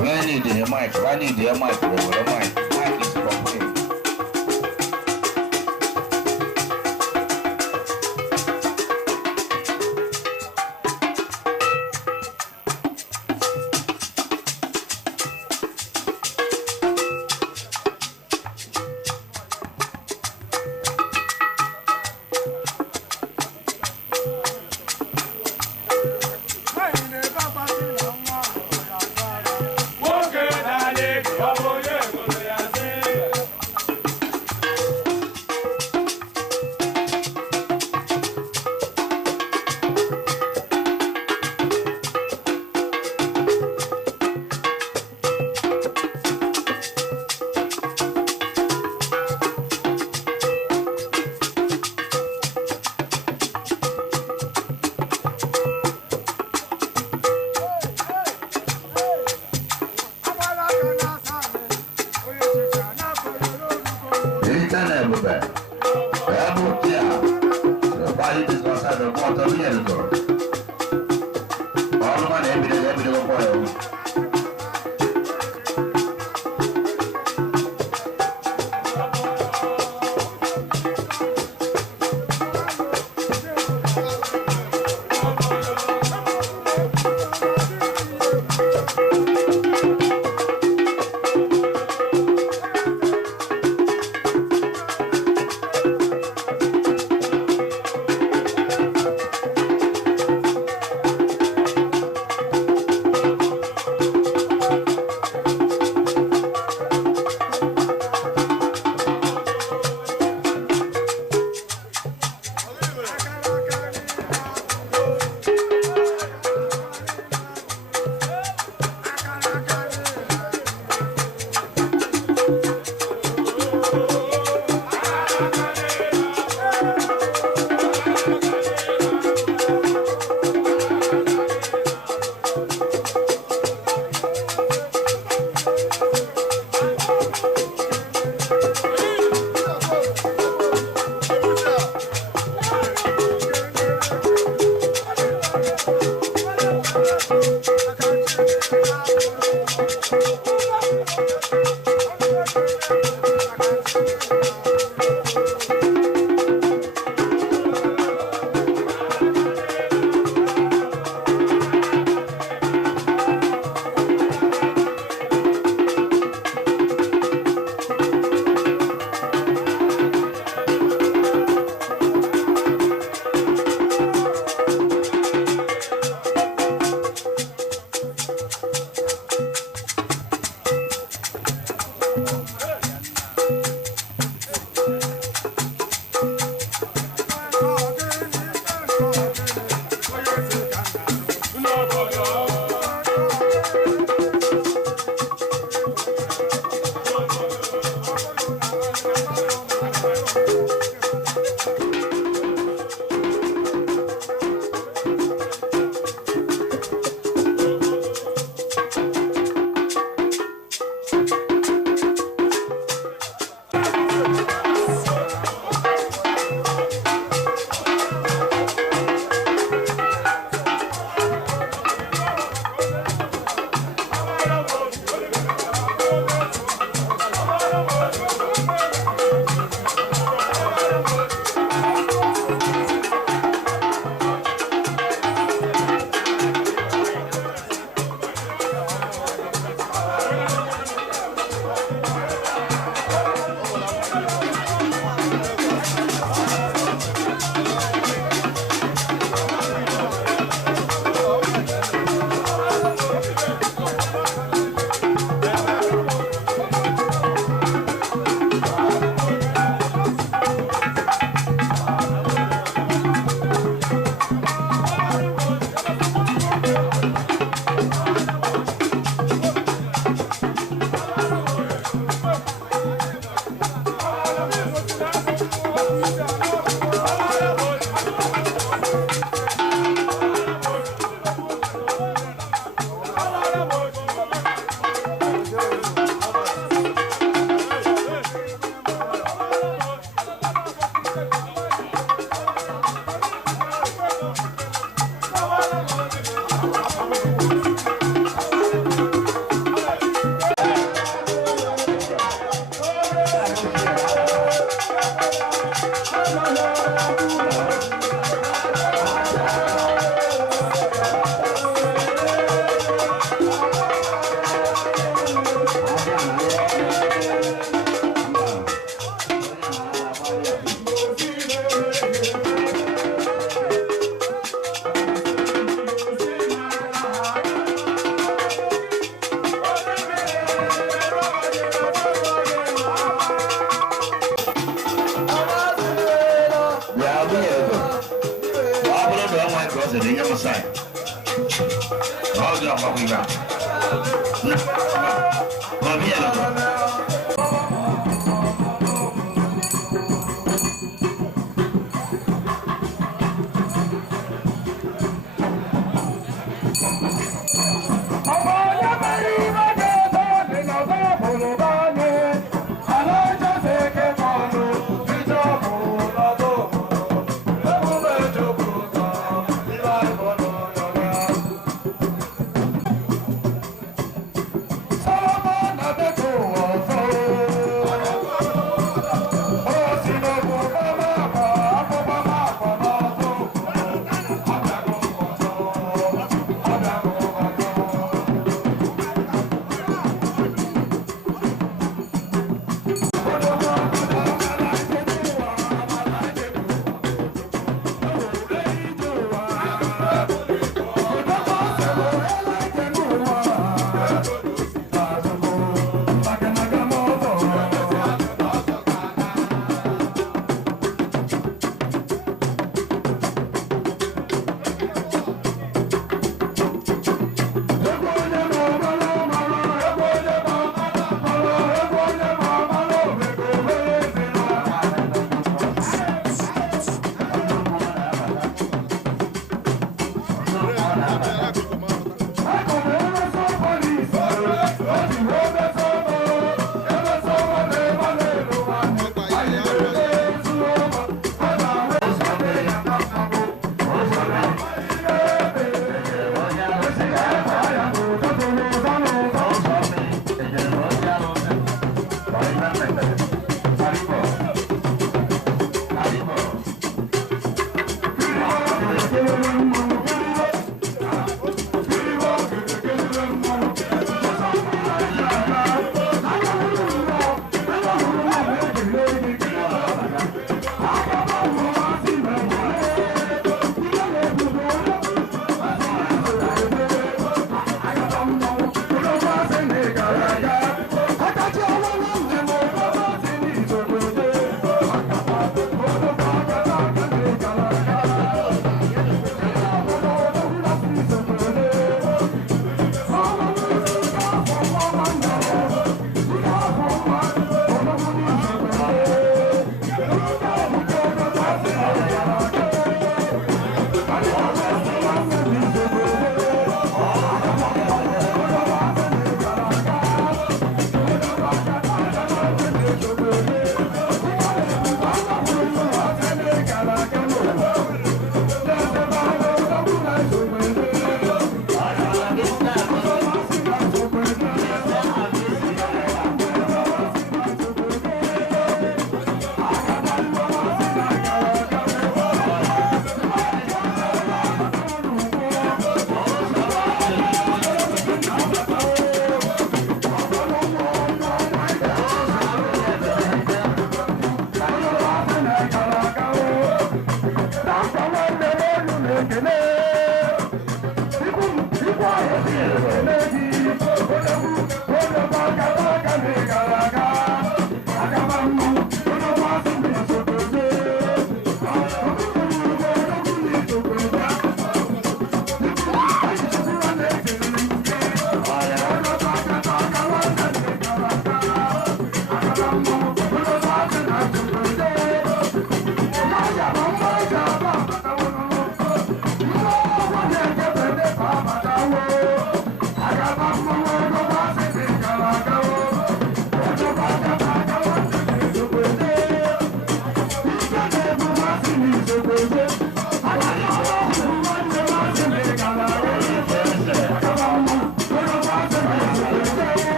I need the mic. I need the mic. The mic is from here. anyị disgọsa dị bụ ọtọ ihe dịtọrọ ọrụ ma na-ebido kwa ya Ebume I got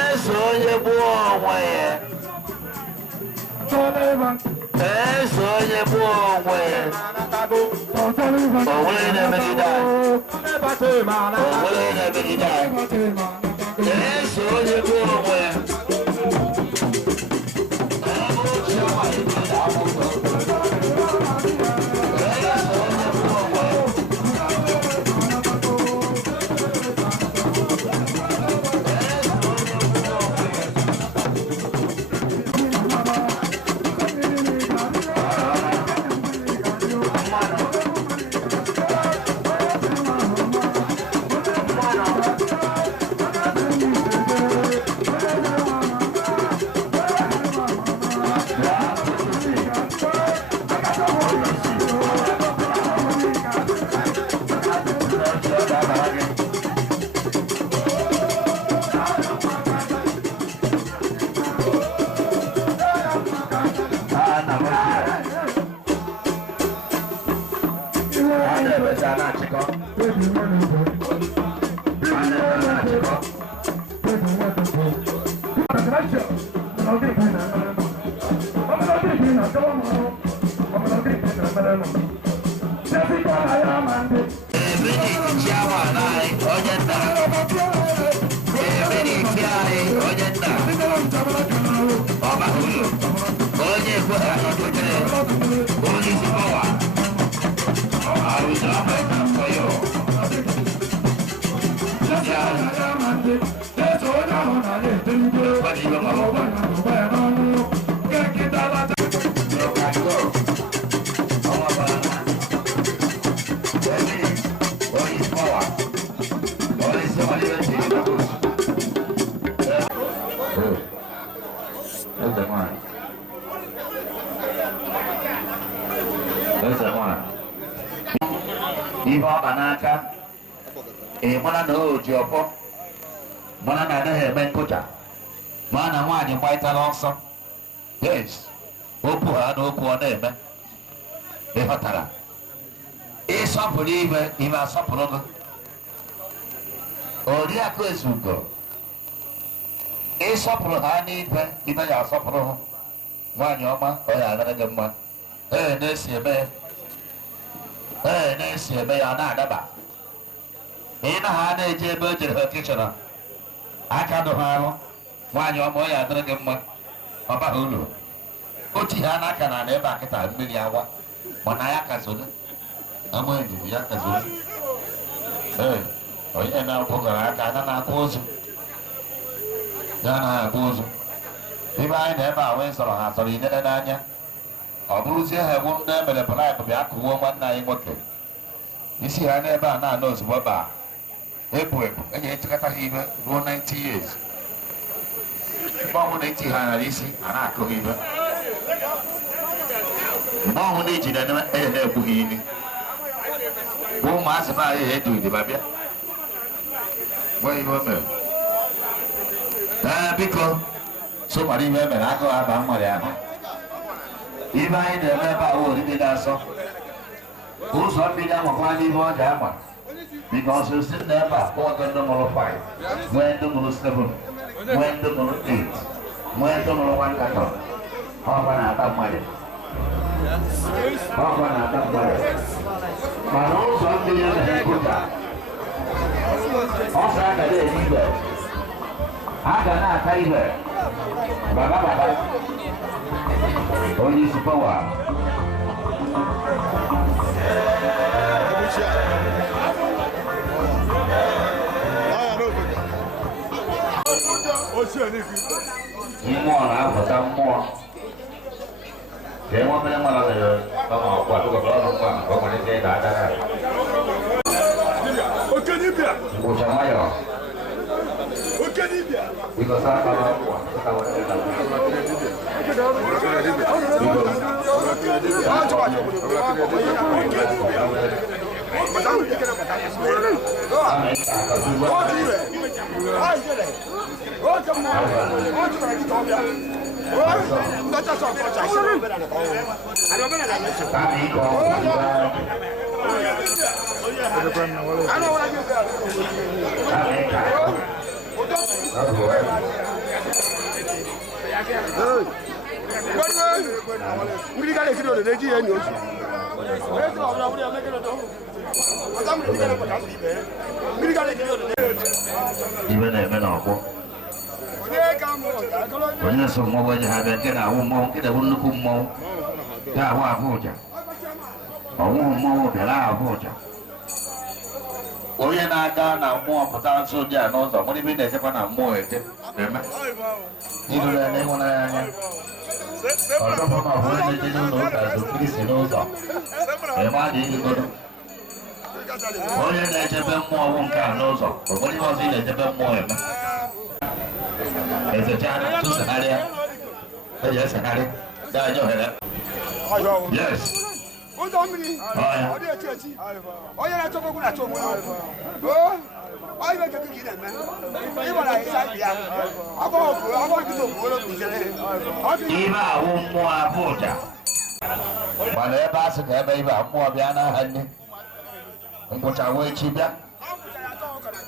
Eso, oye, Eso onye bụ onwe onwe na-emegide onwe na-emegide eso onye bụ onwe ihe ọba n'aka mara na o ji ọkpọ mara na anaghị eme nkụja ma na nwaanyị gbaitara ọsọ yes okwu ha na okwu ọ na-eme ịghọtara ịsọpụrụ ime asọpụrụ gị Oriakụ Ezugo ịsọpụrụ ha n'ibe ibe ya asọpụrụ ha nwaanyị ọma ọ ya adara gị mma na-esi eme ya na-adaba ị na ha na-eji ebe o jere ha kịchọrọ aka dụ ha ahụ nwaanyị ọma ọ ya adara gị mma ọ baghị uru otu ha n'aka na ebe a kịta mmiri agwa mana ya kazoro ama enyi ya kazoro onye na-akwụ gara aka ana na-akpụ ụzụ ya na-akpụ ụzụ ebe anyị na ebe ahụ sọrọ ha sọrọ inyere n'anya ọ bụrụzie ha egwu ndị emere braịbụ bịa kụwuo nwanne anyị nwoke isi ha n'ebe a na-anọ ozugbo baa ebu enyi echekọta ha ibe ruo 90 years mgbe ọnwụ na-eti ha nara isi a na-akụ ha ibe mgbe ọnwụ na-eji na-egbu ha ili bụ ụmụazị be anyị edu idiba bịa gwa ihe o mere biko so mara ihe emere agụ aba nwere ahụ ibe anyị na-eme ebe ahụ oriri na-asọ ụzọ mmiri amakwa n'ihe ọ ji ama biko ọsọ si na ebe a kpọọ gị ndị mụrụ 5 nwee ndị mụrụ 7 nwee ndị mụrụ 8 nwee ndị mụrụ 1 katọn ọba na-ata mmadụ mana ụzọ mmiri anaghị ekụta ọsọ agaghị eri ibe a ga na-ata ibe baba onye isi pawa mmụọ na-apụta mmụọ để mọi người mà là tao học quả tôi có khoảng có một cái đá đá này ok đi bia một trăm mấy rồi ok đi bia đi có sao tao quả tao có cái Ngiri ka lekiri odo deji eni ozu. Ngiri ka lekiri odo. Ibe na eme na ọgbọ. Onye so mmọnwụ eji ha bịa nke na-awụ mmọnwụ nke na-ewu nnukwu mmọnwụ ga-ahụ Abuja. Ọnwụ mmọnwụ bịara Abuja. Onye na-aga na mmụọ pụta nso dị a n'ụzọ nwere ibe na-echekwa na mmụọ eche eme. Ilu ya na-ịhụnanya anya. Ọzọ bụ na ọ bụrụ na eje n'ụlọ ụka Kristi n'ụzọ. Eme a ga-ejigodo. Onye na-echebe mmụọ ọgwụ nke a n'ụzọ, o nwere ihe ọzọ ị na-echebe mmụọ eme. Ezechana tụsagharịa. Eji esegharị. Ga-aja ohere. Yes. Onye na-achọkwa okwu na-achọ onwe ya. Onye na-echekwa ka ị na-eme. Ịgbara ịsa ibi ya. Ibe awụ mmụọ Abuja. Mana ebe a sị ka ebe ibe mmụọ bịa n'aha nne. Nkwụchawa echi bịa.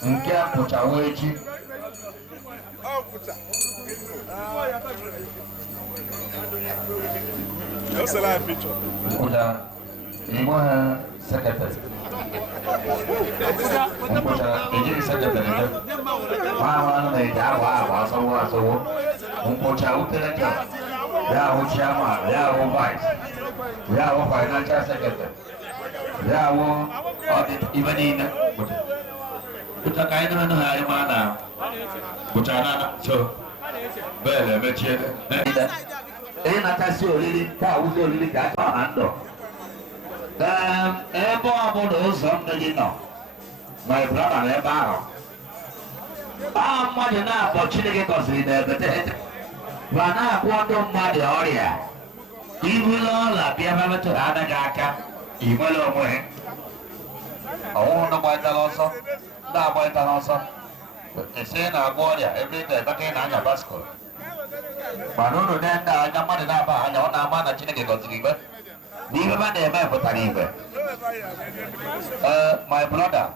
Nke nkwụchawa echi. Nkwụcha Igbo ha sekretari. Nkwụcha ejiri sekretari ebe. Nwa na-eji ahụ asọwo. Nkwụcha uteleta. Ya ahụ chairman, ya ahụ vice, ya ahụ financial secretary, ya ahụ audit ibe niile. Nkwụcha ka anyị nọ ha ịma na nkwụcha na so bele mechie. Ị na-akasị oriri ka awụzi oriri ka aka ọha ndụ. Ebe ọ bụla ụzọ mmiri nọ, ma ị bụla nọ ebe ahụ. Mmadụ na-akpọ Chineke gọziri na-ebete ma na-agwọ ndị mmadụ ọrịa. Ibulu ọla bịa ma metụrụ anaghị aka, ị nwere onwe ha. Ọnwụhụ ndị gbaitara ọsọ, ndị agbaitara ọsọ. Esi na-agwọ ọrịa ebe ị na-ebeka ị na-anya baskọl. Mana unu ndị anya mmadụ na-aba anya ọ na-ama na Chineke gọziri igbe. N'ihe ba na-eme pụtara igbe. My brother.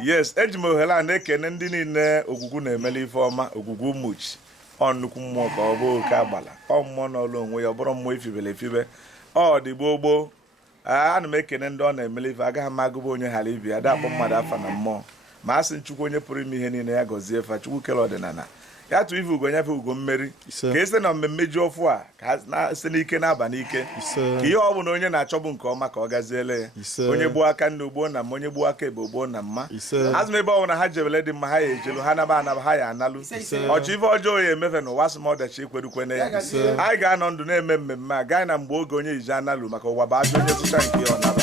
Yes, eji m ohere a na-ekene ndị niile Ogwugwu na-emeli ife ọma. Ogwugwu much ọ nnukwu mmụọ ka ọ bụ oke agbala, ọ mmụọ n'ọlụ onwe ya, ọ bụrụ mmụọ ifibele efibe, ọ dị gboo. Ana m ekene ndị ọ na-emeli ife, agaghị m agụba onye ghara ibi ya dakpọ mmadụ afa na mmụọ, ma a sị Chukwu onye pụrụ ime ihe niile ya gọzie fa, Chukwu kele ọdịnala ya tụ ife ugo nyefe ugo mmeri ka ese na mmemme ji ọfụ a ka site n'ike na-aba n'ike ka ihe ọ bụla onye na-achọbụ nke ọma ka ọ gaziele ya. Onye gbuo aka nne ugbo na mma, onye gbuo aka ebe ugbo na mma. Azụ m ebe ọ bụla ha jebele dị mma ha ya ejelu, ha naba anaba ha ya analụ. Ọchụ ife ọjọọ ya emefe n'ụwa sị m ọdachi ekwerukwene ya. Anyị ga-anọ ndụ na-eme mmemme a gaa na mgbe oge onye iji analụ maka ụwa bụ ajọ onye zụta nke ya ọ naba.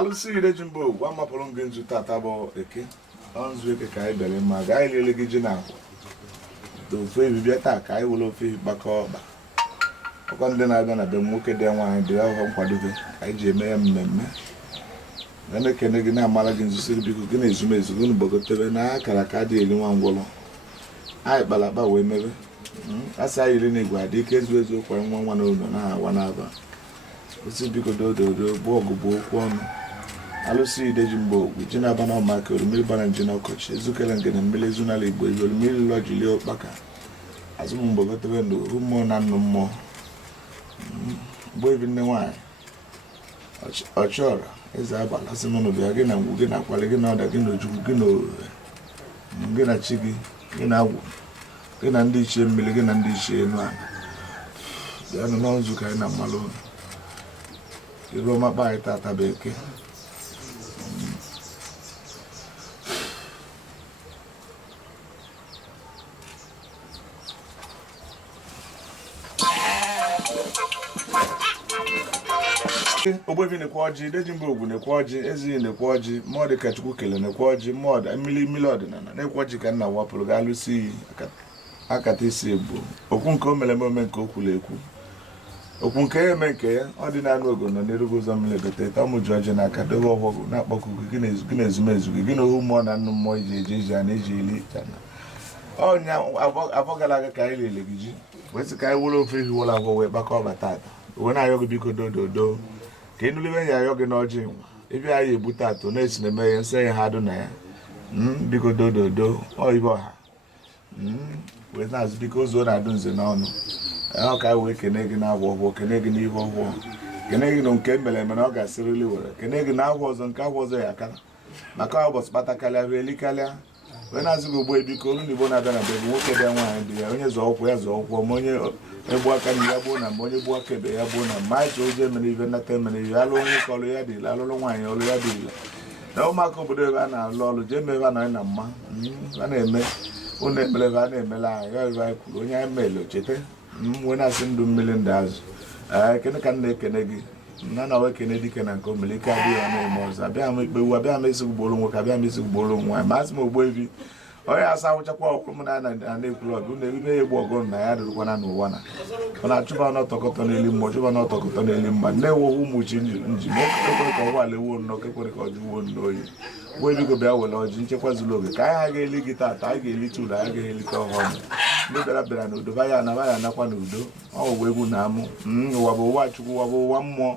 alụsị Idejimba Ogwụgwụ amapụrụ gị nzu tata bụ eke nzu eke ka anyị bịara mma gaa ilele gị ji na akwụ ofe ebi bịa taa ka anyị were ofe ebi gbakọ ọkpa ọkwa ndị na-abịa na be m nwoke dị nwaanyị dị ọhụrụ nkwadobe anyị ji eme ya mmemme ga na-ekene gị na-amara gị nzusi gị biko gị na ezumezu gị gbagotebe na akara ka dị eri nwa ngwọrọ anyị kpara akpa wee mebe asị anyị iri na igwe adị ike ezu ezu kwara nwa nwa n'ụlọ na-awa n'aba osi biko dododo bụ ọgụ bụ okwu ọnụ alụsị Idejimba Ogwụgwụ ji na-aba na ọmaka orumiri bara nje na ọkọchị ezukere nge na mmiri ezu n'ala Igbo ezu orumiri lụlọ jili ụkpaka azụmgbogotebe na ohu mmụọ na nnụ mmụọ mgbe ebi nne nwaanyị ọchịọra eze abala sị mụnụ bịa gị na ngwu gị na akwali gị na ọda gị na ojukwu gị na ohere gị na chi gị gị na agwụ gị na ndị ichie mmiri gị na ndị ichie enu ala bịanụ n'ọzụ ka anyị na mmalụ ụlọ iru ọma kpa anyị tata bụ eke ogbebi na-ekwe ọjị Idejimba Ogwụgwụ na-ekwe ọjị Ezighi na-ekwe ọjị mmụọ dị ka Chukwu kele na-ekwe ọjị mmụọ mmiri ọdịnala na-ekwe ọjị ka nna wapụrụ ga alụsị iyi akata isi ebu okwu nke o mere eme nke o kwuru ekwu okwu nke ya eme nke ya ọ dị na-anụ ogo nọ n'erugo ụzọ mmiri egote ịta ụmụ ji ọjị n'aka dobe ọgwọgwụ na-akpọkụ gị na ezumezu gị na ohu mmụọ na nnụ mmụọ iji eje ije a na-eji eli jana ọnya afọ gara aga ka anyị lele gị ji wee sị ka anyị were ofe ehi wụrụ agwọ wee gbakọ ọba tata uwe na-ayọ gị biko dododo ka ị nụlibe ya ayọ gị n'ọjị nwa ebe anyị ebute atụ na-esi na-eme ya nsọ ya ha dụ na ya biko dododo ibe ọha wee na-azụ biko ozuo na-adụ nze n'ọnụ ọ ka anyị wee kene gị na-agwọ ọgwụ kene gị n'ihe ọgwụ kene gị na nke mere eme na ọ ga-asịrịrị were kene gị na agwọ ọzọ nke agwọ ọzọ ya akara maka ụbọchị kpatakarịa bụ elikarịa wee na-azụ gị ugbo ebiko olu na igbo na-abịa na be nwoke dị nwaanyị dị ya onye zọ ụkwụ ya zọ ụkwụ ma onye egbu aka na ya gbuo na ma onye gbuo aka ebe ya gbuo na ma anyị chọ oje mere ibe nnata mere ihe alụ onye ka ọlụ ya dị ile alụlụ nwaanyị ọlụ ya dị ile na ụmụaka obodo ebe a na-alụ ọlụ jee mee ebe a na mma a na-eme ụnụ ekpere ebe a na-emela anyị ya ebe anyị kwuru onye anyị meele cheta wee na-asị ndụ mmiri ndụ azụ ekene ka m na-ekene gị na na wee kene dike na nke omere ike adịghị na-eme ọzọ abịa m ikpewu abịa m esi gboro nwoke abịa m esi gboro nwaanyị ma asị m ogbo ebi onye asa ahụchakwa ọkwụrụ m na na-ekwuru ọbụ na ebe ya egbu ọgụ na ya dịrịkwana n'ụwa na ọ na-achụba n'ọtọkọtọ n'elu mmụọ chụba n'ọtọkọtọ n'elu mma na-ewowu ụmụ chi nji ma okekwere ka ụgbọala ewuo nnọọ okekwere ka ọjụ wuo n'oyi wee bigo bịa were ọjị nchekwa zuru oge ka anyị ha ga-eli gị tata anyị ga-elite ụlọ anyị ga-elite ọhụrụ ndị bịara bịara n'udo ba ya anakwa n'udo ọwụwa egwu na amụ ụwa bụ ụwa Chukwu ụwa bụ ụwa mmụọ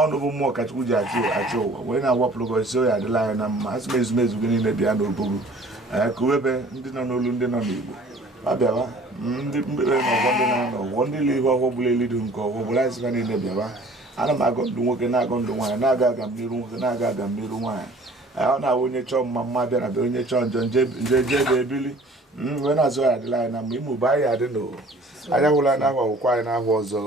ọnụ bụ mmụọ ka Chukwu ji achị ụwa wee na-agwapụrụ gị ọsịsị oyi adịla anyị na mma asị m ezumezu gị niile bịa n'obogo ka ebe ndị nọ n'olu ndị nọ n'Igbo ọ bịawa ndị mkpere na ọgwọ ndị na-anọ ọgwọ ndị ile ihe ọgwọ bụla elidu nke ọgwọ bụla anyị sịka niile bịawa ana m agọ ndụ nwoke na-agọ ndụ nwaanyị na-aga aga mmiri nwoke na-aga aga mmiri nwaanyị ọ na-awụ onye chọọ mma mma bịa na bịa onye chọọ njọ nje ga-ebili wee na-azụ ya adịla anyị na mma ime ube anyị adị n'o anya hụla anyị n'ahụ akwụkwọ anyị n'ahụ ọzọ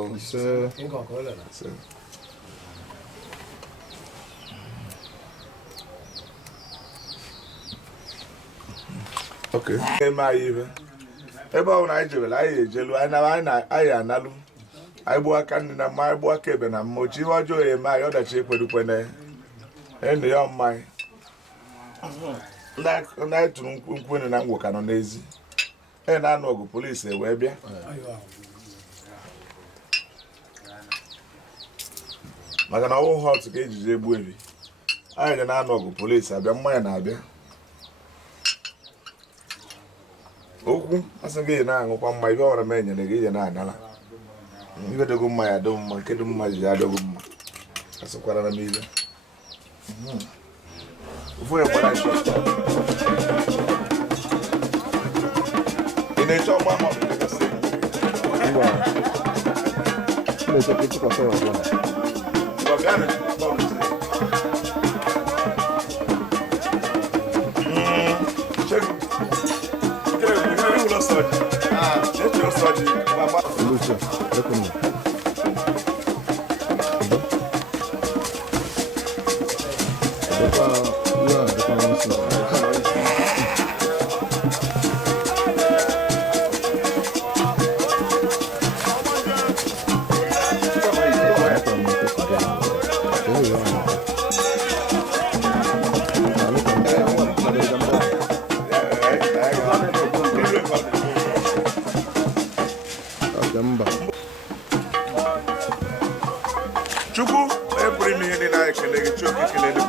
eme anyị ihe ebe ọ bụla anyị jebere anyị ejelu anyị analụ anyị gbuo aka nri na mma anyị gbuo aka ebe na mma ochi ihe ọjọọ ya eme anyị ọdachi ekwedukwene enyi ya mmanya ndị anyị tụrụ nkwenu na ngwụ ka nọ n'ezi na-anụ ọgụ polisi wee bịa maka na ọwụ họt ka ejiji egbu ebi anyị ga na-anụ ọgụ polisi abịa mmanya na-abịa okwu asị gị na-aṅụkwa mma ibe ọra m enyere gị ije na-anala ibe dogo mma ya do mma nke dị mma ji adọgo mma asịkwara m ibe ofu ekwara ị na-eche ọgba ma ọ bụ Chukwu eburu m ihe niile anyị ekele gị Chukwu ekele dị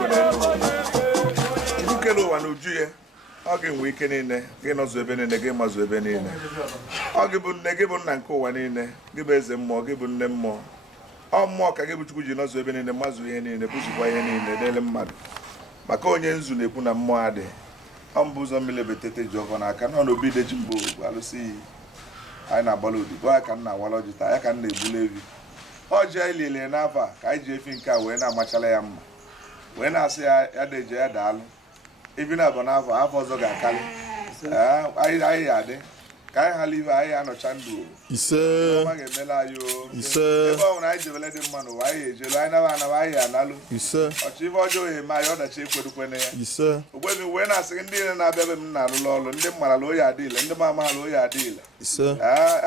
Chukwu kele ụwa n'uju ya ọ gị nwee ike niile gị nọzụ ebe niile gị mazụ ebe niile ọ gị bụ nne gị bụ nna nke ụwa niile gị bụ eze mmụọ gị bụ nne mmụọ ọ mmụọ ka gị bụ Chukwu ji nọzụ ebe niile mazụ ihe niile bụzikwa ihe niile dele mmadụ maka onye nzu na-ekwu na mmụọ adị ọ mbụ ụzọ mmiri ebetete ji ọgọ n'aka nọ n'obi Idejimba Ogwụgwụ alụsị iyi anyị na-agbala odibo ya ka m na-awala ọjị taa ya ka m na-egbula evi ọjị anyị lele n'afọ a ka anyị ji efi nke a wee na-amachala ya mma wee na-asị ya deje ya daalụ ibi na abụ n'afọ afọ ọzọ ga-akarị anyị ya adị ka anyị hala ibe anyị anọcha ndụ ise ọma ga-emela anyị ise ebe ọ nwere anyị jebele dị mma n'ụwa anyị ejelu anyị naba anaba anyị analụ ise ọchị ibe ọjọọ ya eme anyị ọdachi ekwedukwene ya ise ogbebi wee na-asị gị ndị niile na-abịa be m na-alụlụ ọrụ ndị mmarala oyi adịile ndị mamahala oyi adịile ise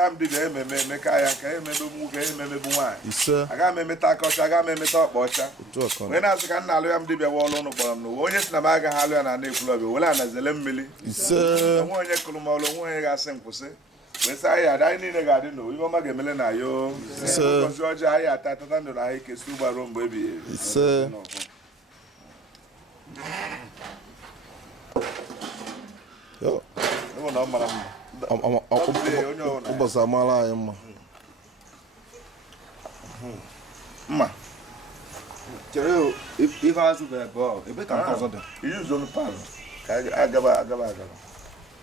amdịga ememe emeka ya ka emebe nwoke ememebu nwaanyị ise aga m emeta aka ọcha aga m emeta ọkpa ọcha wee na-asị ka nna alụ ya m dibịa wa ọlụ ụnụ kpọrọ m n'ụwa onye si na m agaghị alụ ya na na-ekwulọbịa were anazele mmiri ise onwe onye kụrụ m ọlụ onwe onye ga-asị m kwụsị wee sị anyị adị anyị niile ga-adị n'ụwa ibe ọma ga-emele na yo ụbọchị ọjọọ anyị ata atata ndụ na ahụ ike si ụgba ruo mgbe ebighị ebi ise ịhụ na ọ mara mma ụbọchị amaala anyị mma mma chere ife azụ bụ ebe ọ ebe ka nke ọzọ dị iyi zonu palụ ka agaba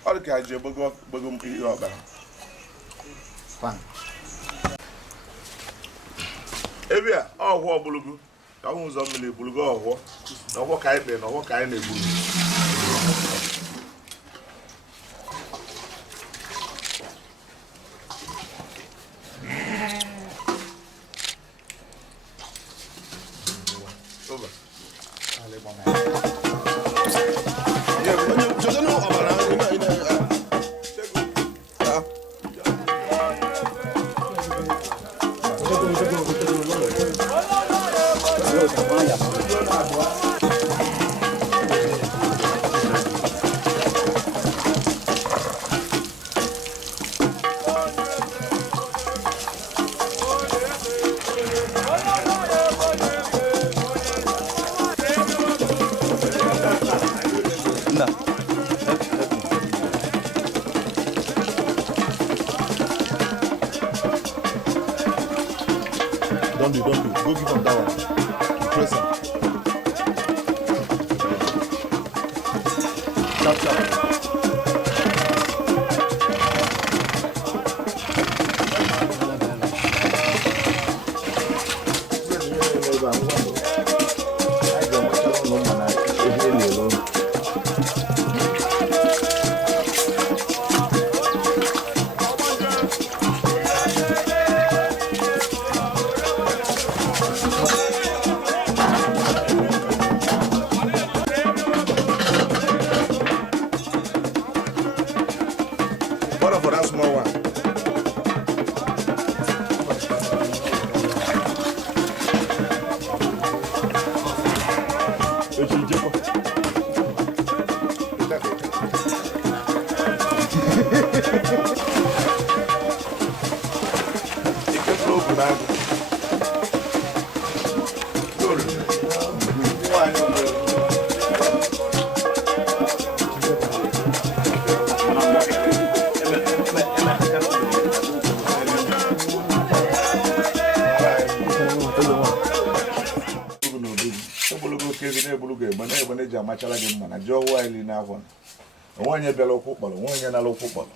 ọ dị ka ha ji gbego ihe ọbara ebe a ọhụọ ọbụlụgo ka ọhụ ụzọ mmiri ebulugo ọhụọ na ọhụọ ka anyị kpere na ọhụọ ka anyị na-egburu Don't do. Go give him that one. Press him. Chop. For that small one. onwe onye bịara ụkwụ kpọrọ onwe onye nara ụkwụ kpọrọ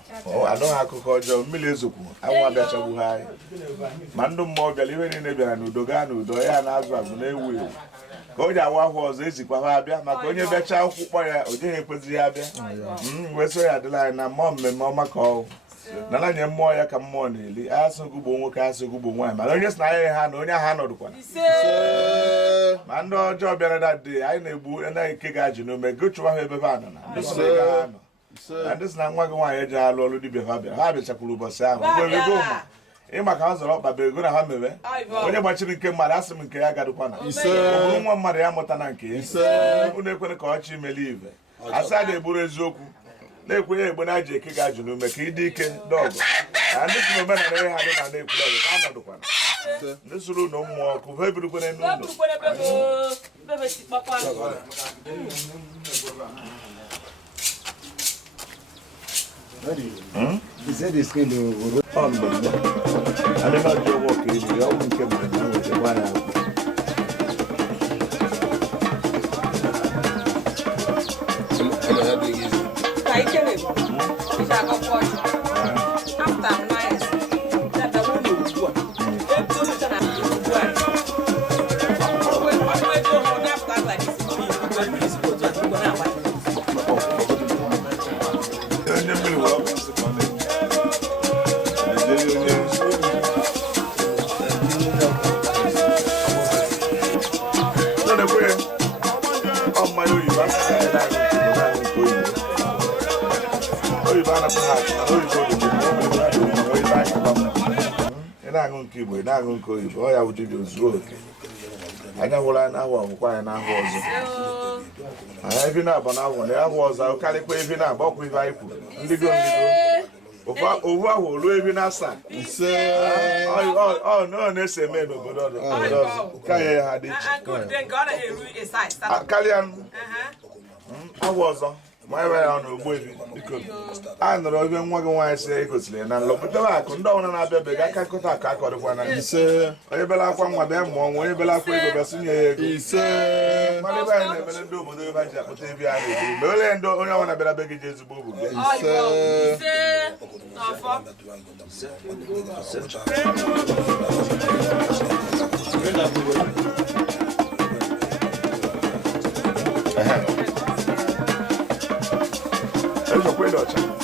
anụghị akụkọ ọjọọ mmiri ezokwu anwụ abịachagbu ha anyị ma ndụ mmụọ bịara ihe niile bịara n'udo gaa n'udo ya na-azụ azụ na-ewu ewu ka o ji awa ahụ ọzọ ezikwa ha abịa maka onye bịachaa akwụkwọ ya o jighị ekweziri ya abịa wee so ya adịla anyị na mmụọ mmemme ọma ka ọhụ nana nye mmụọ ya ka mmụọ na-eli asụgụ bụ nwoke asụgụ bụ nwaanyị mana onye si na anya ha na onye ahụ anọdụkwana ma ndị ọjọọ bịara na dị anyị na-egbu anaghị ike ga-ajụ n'ume gochụwa ha ebe ha nọ na ndị si na nwa gị nwaanyị eji alụ ọrụ dibịa ha bịara ha bịachakwuru ụbọchị ahụ mgbe ịma ka ha zọrọ ọkpa ego na ha mewe onye gbachiri nke mmadụ asị m nke ya gadụkwana bụrụ nwa mmadụ ya mụta na nke ya unu ekwere ka ọchị imeli ive asị a ga-egburu eziokwu na-ekwenye egbe na ji eke ga-ajụ n'ume ka ịdị ike dọgụ na ndị si na omenala ihe ha dị na na-ekwuru ọgụ ha nọdụkwana ndị soro ụlọ mmụọ ọkụ ha ebirikwana n'ụlọ adịghị ọgwụ ọka iri ọgwụ nke mere na wetakwa ya na-aṅụ nke Igbo na-aṅụ nke oyibo ọ ya bụ dibịa ozuo oke anya hụrụ anyị n'ahụ ọgwụkwa anyị n'ahụ ọzọ anyị ebi na-agba n'ahụ na ahụ ọzọ karịkwa ebi na-agba ọkwa ibe anyị kwuru ndigo ovu ahụ oluo ebi na asaa ọ na-ese eme n'obodo ọzọ karịa ha dị iche karịa ahụ ọzọ ma ebe ya na ogbo ebi a nụrụ ebe nwa gị nwaanyị si egosiri na nlọpụtara akụ ndị ọbụla na-abịa be ga aka nkụta akụ akọrịkwana onye bela akwa nwa bịa mụọ nwa onye bela akwa ego bịa sinye ya ego mana ebe anyị na-emere ndị obodo ebe anyị ji akpụta ebi anyị ebi ma ole ndị onye ọbụla bịara be gị ji ezigbo obu bịa Eso fue lo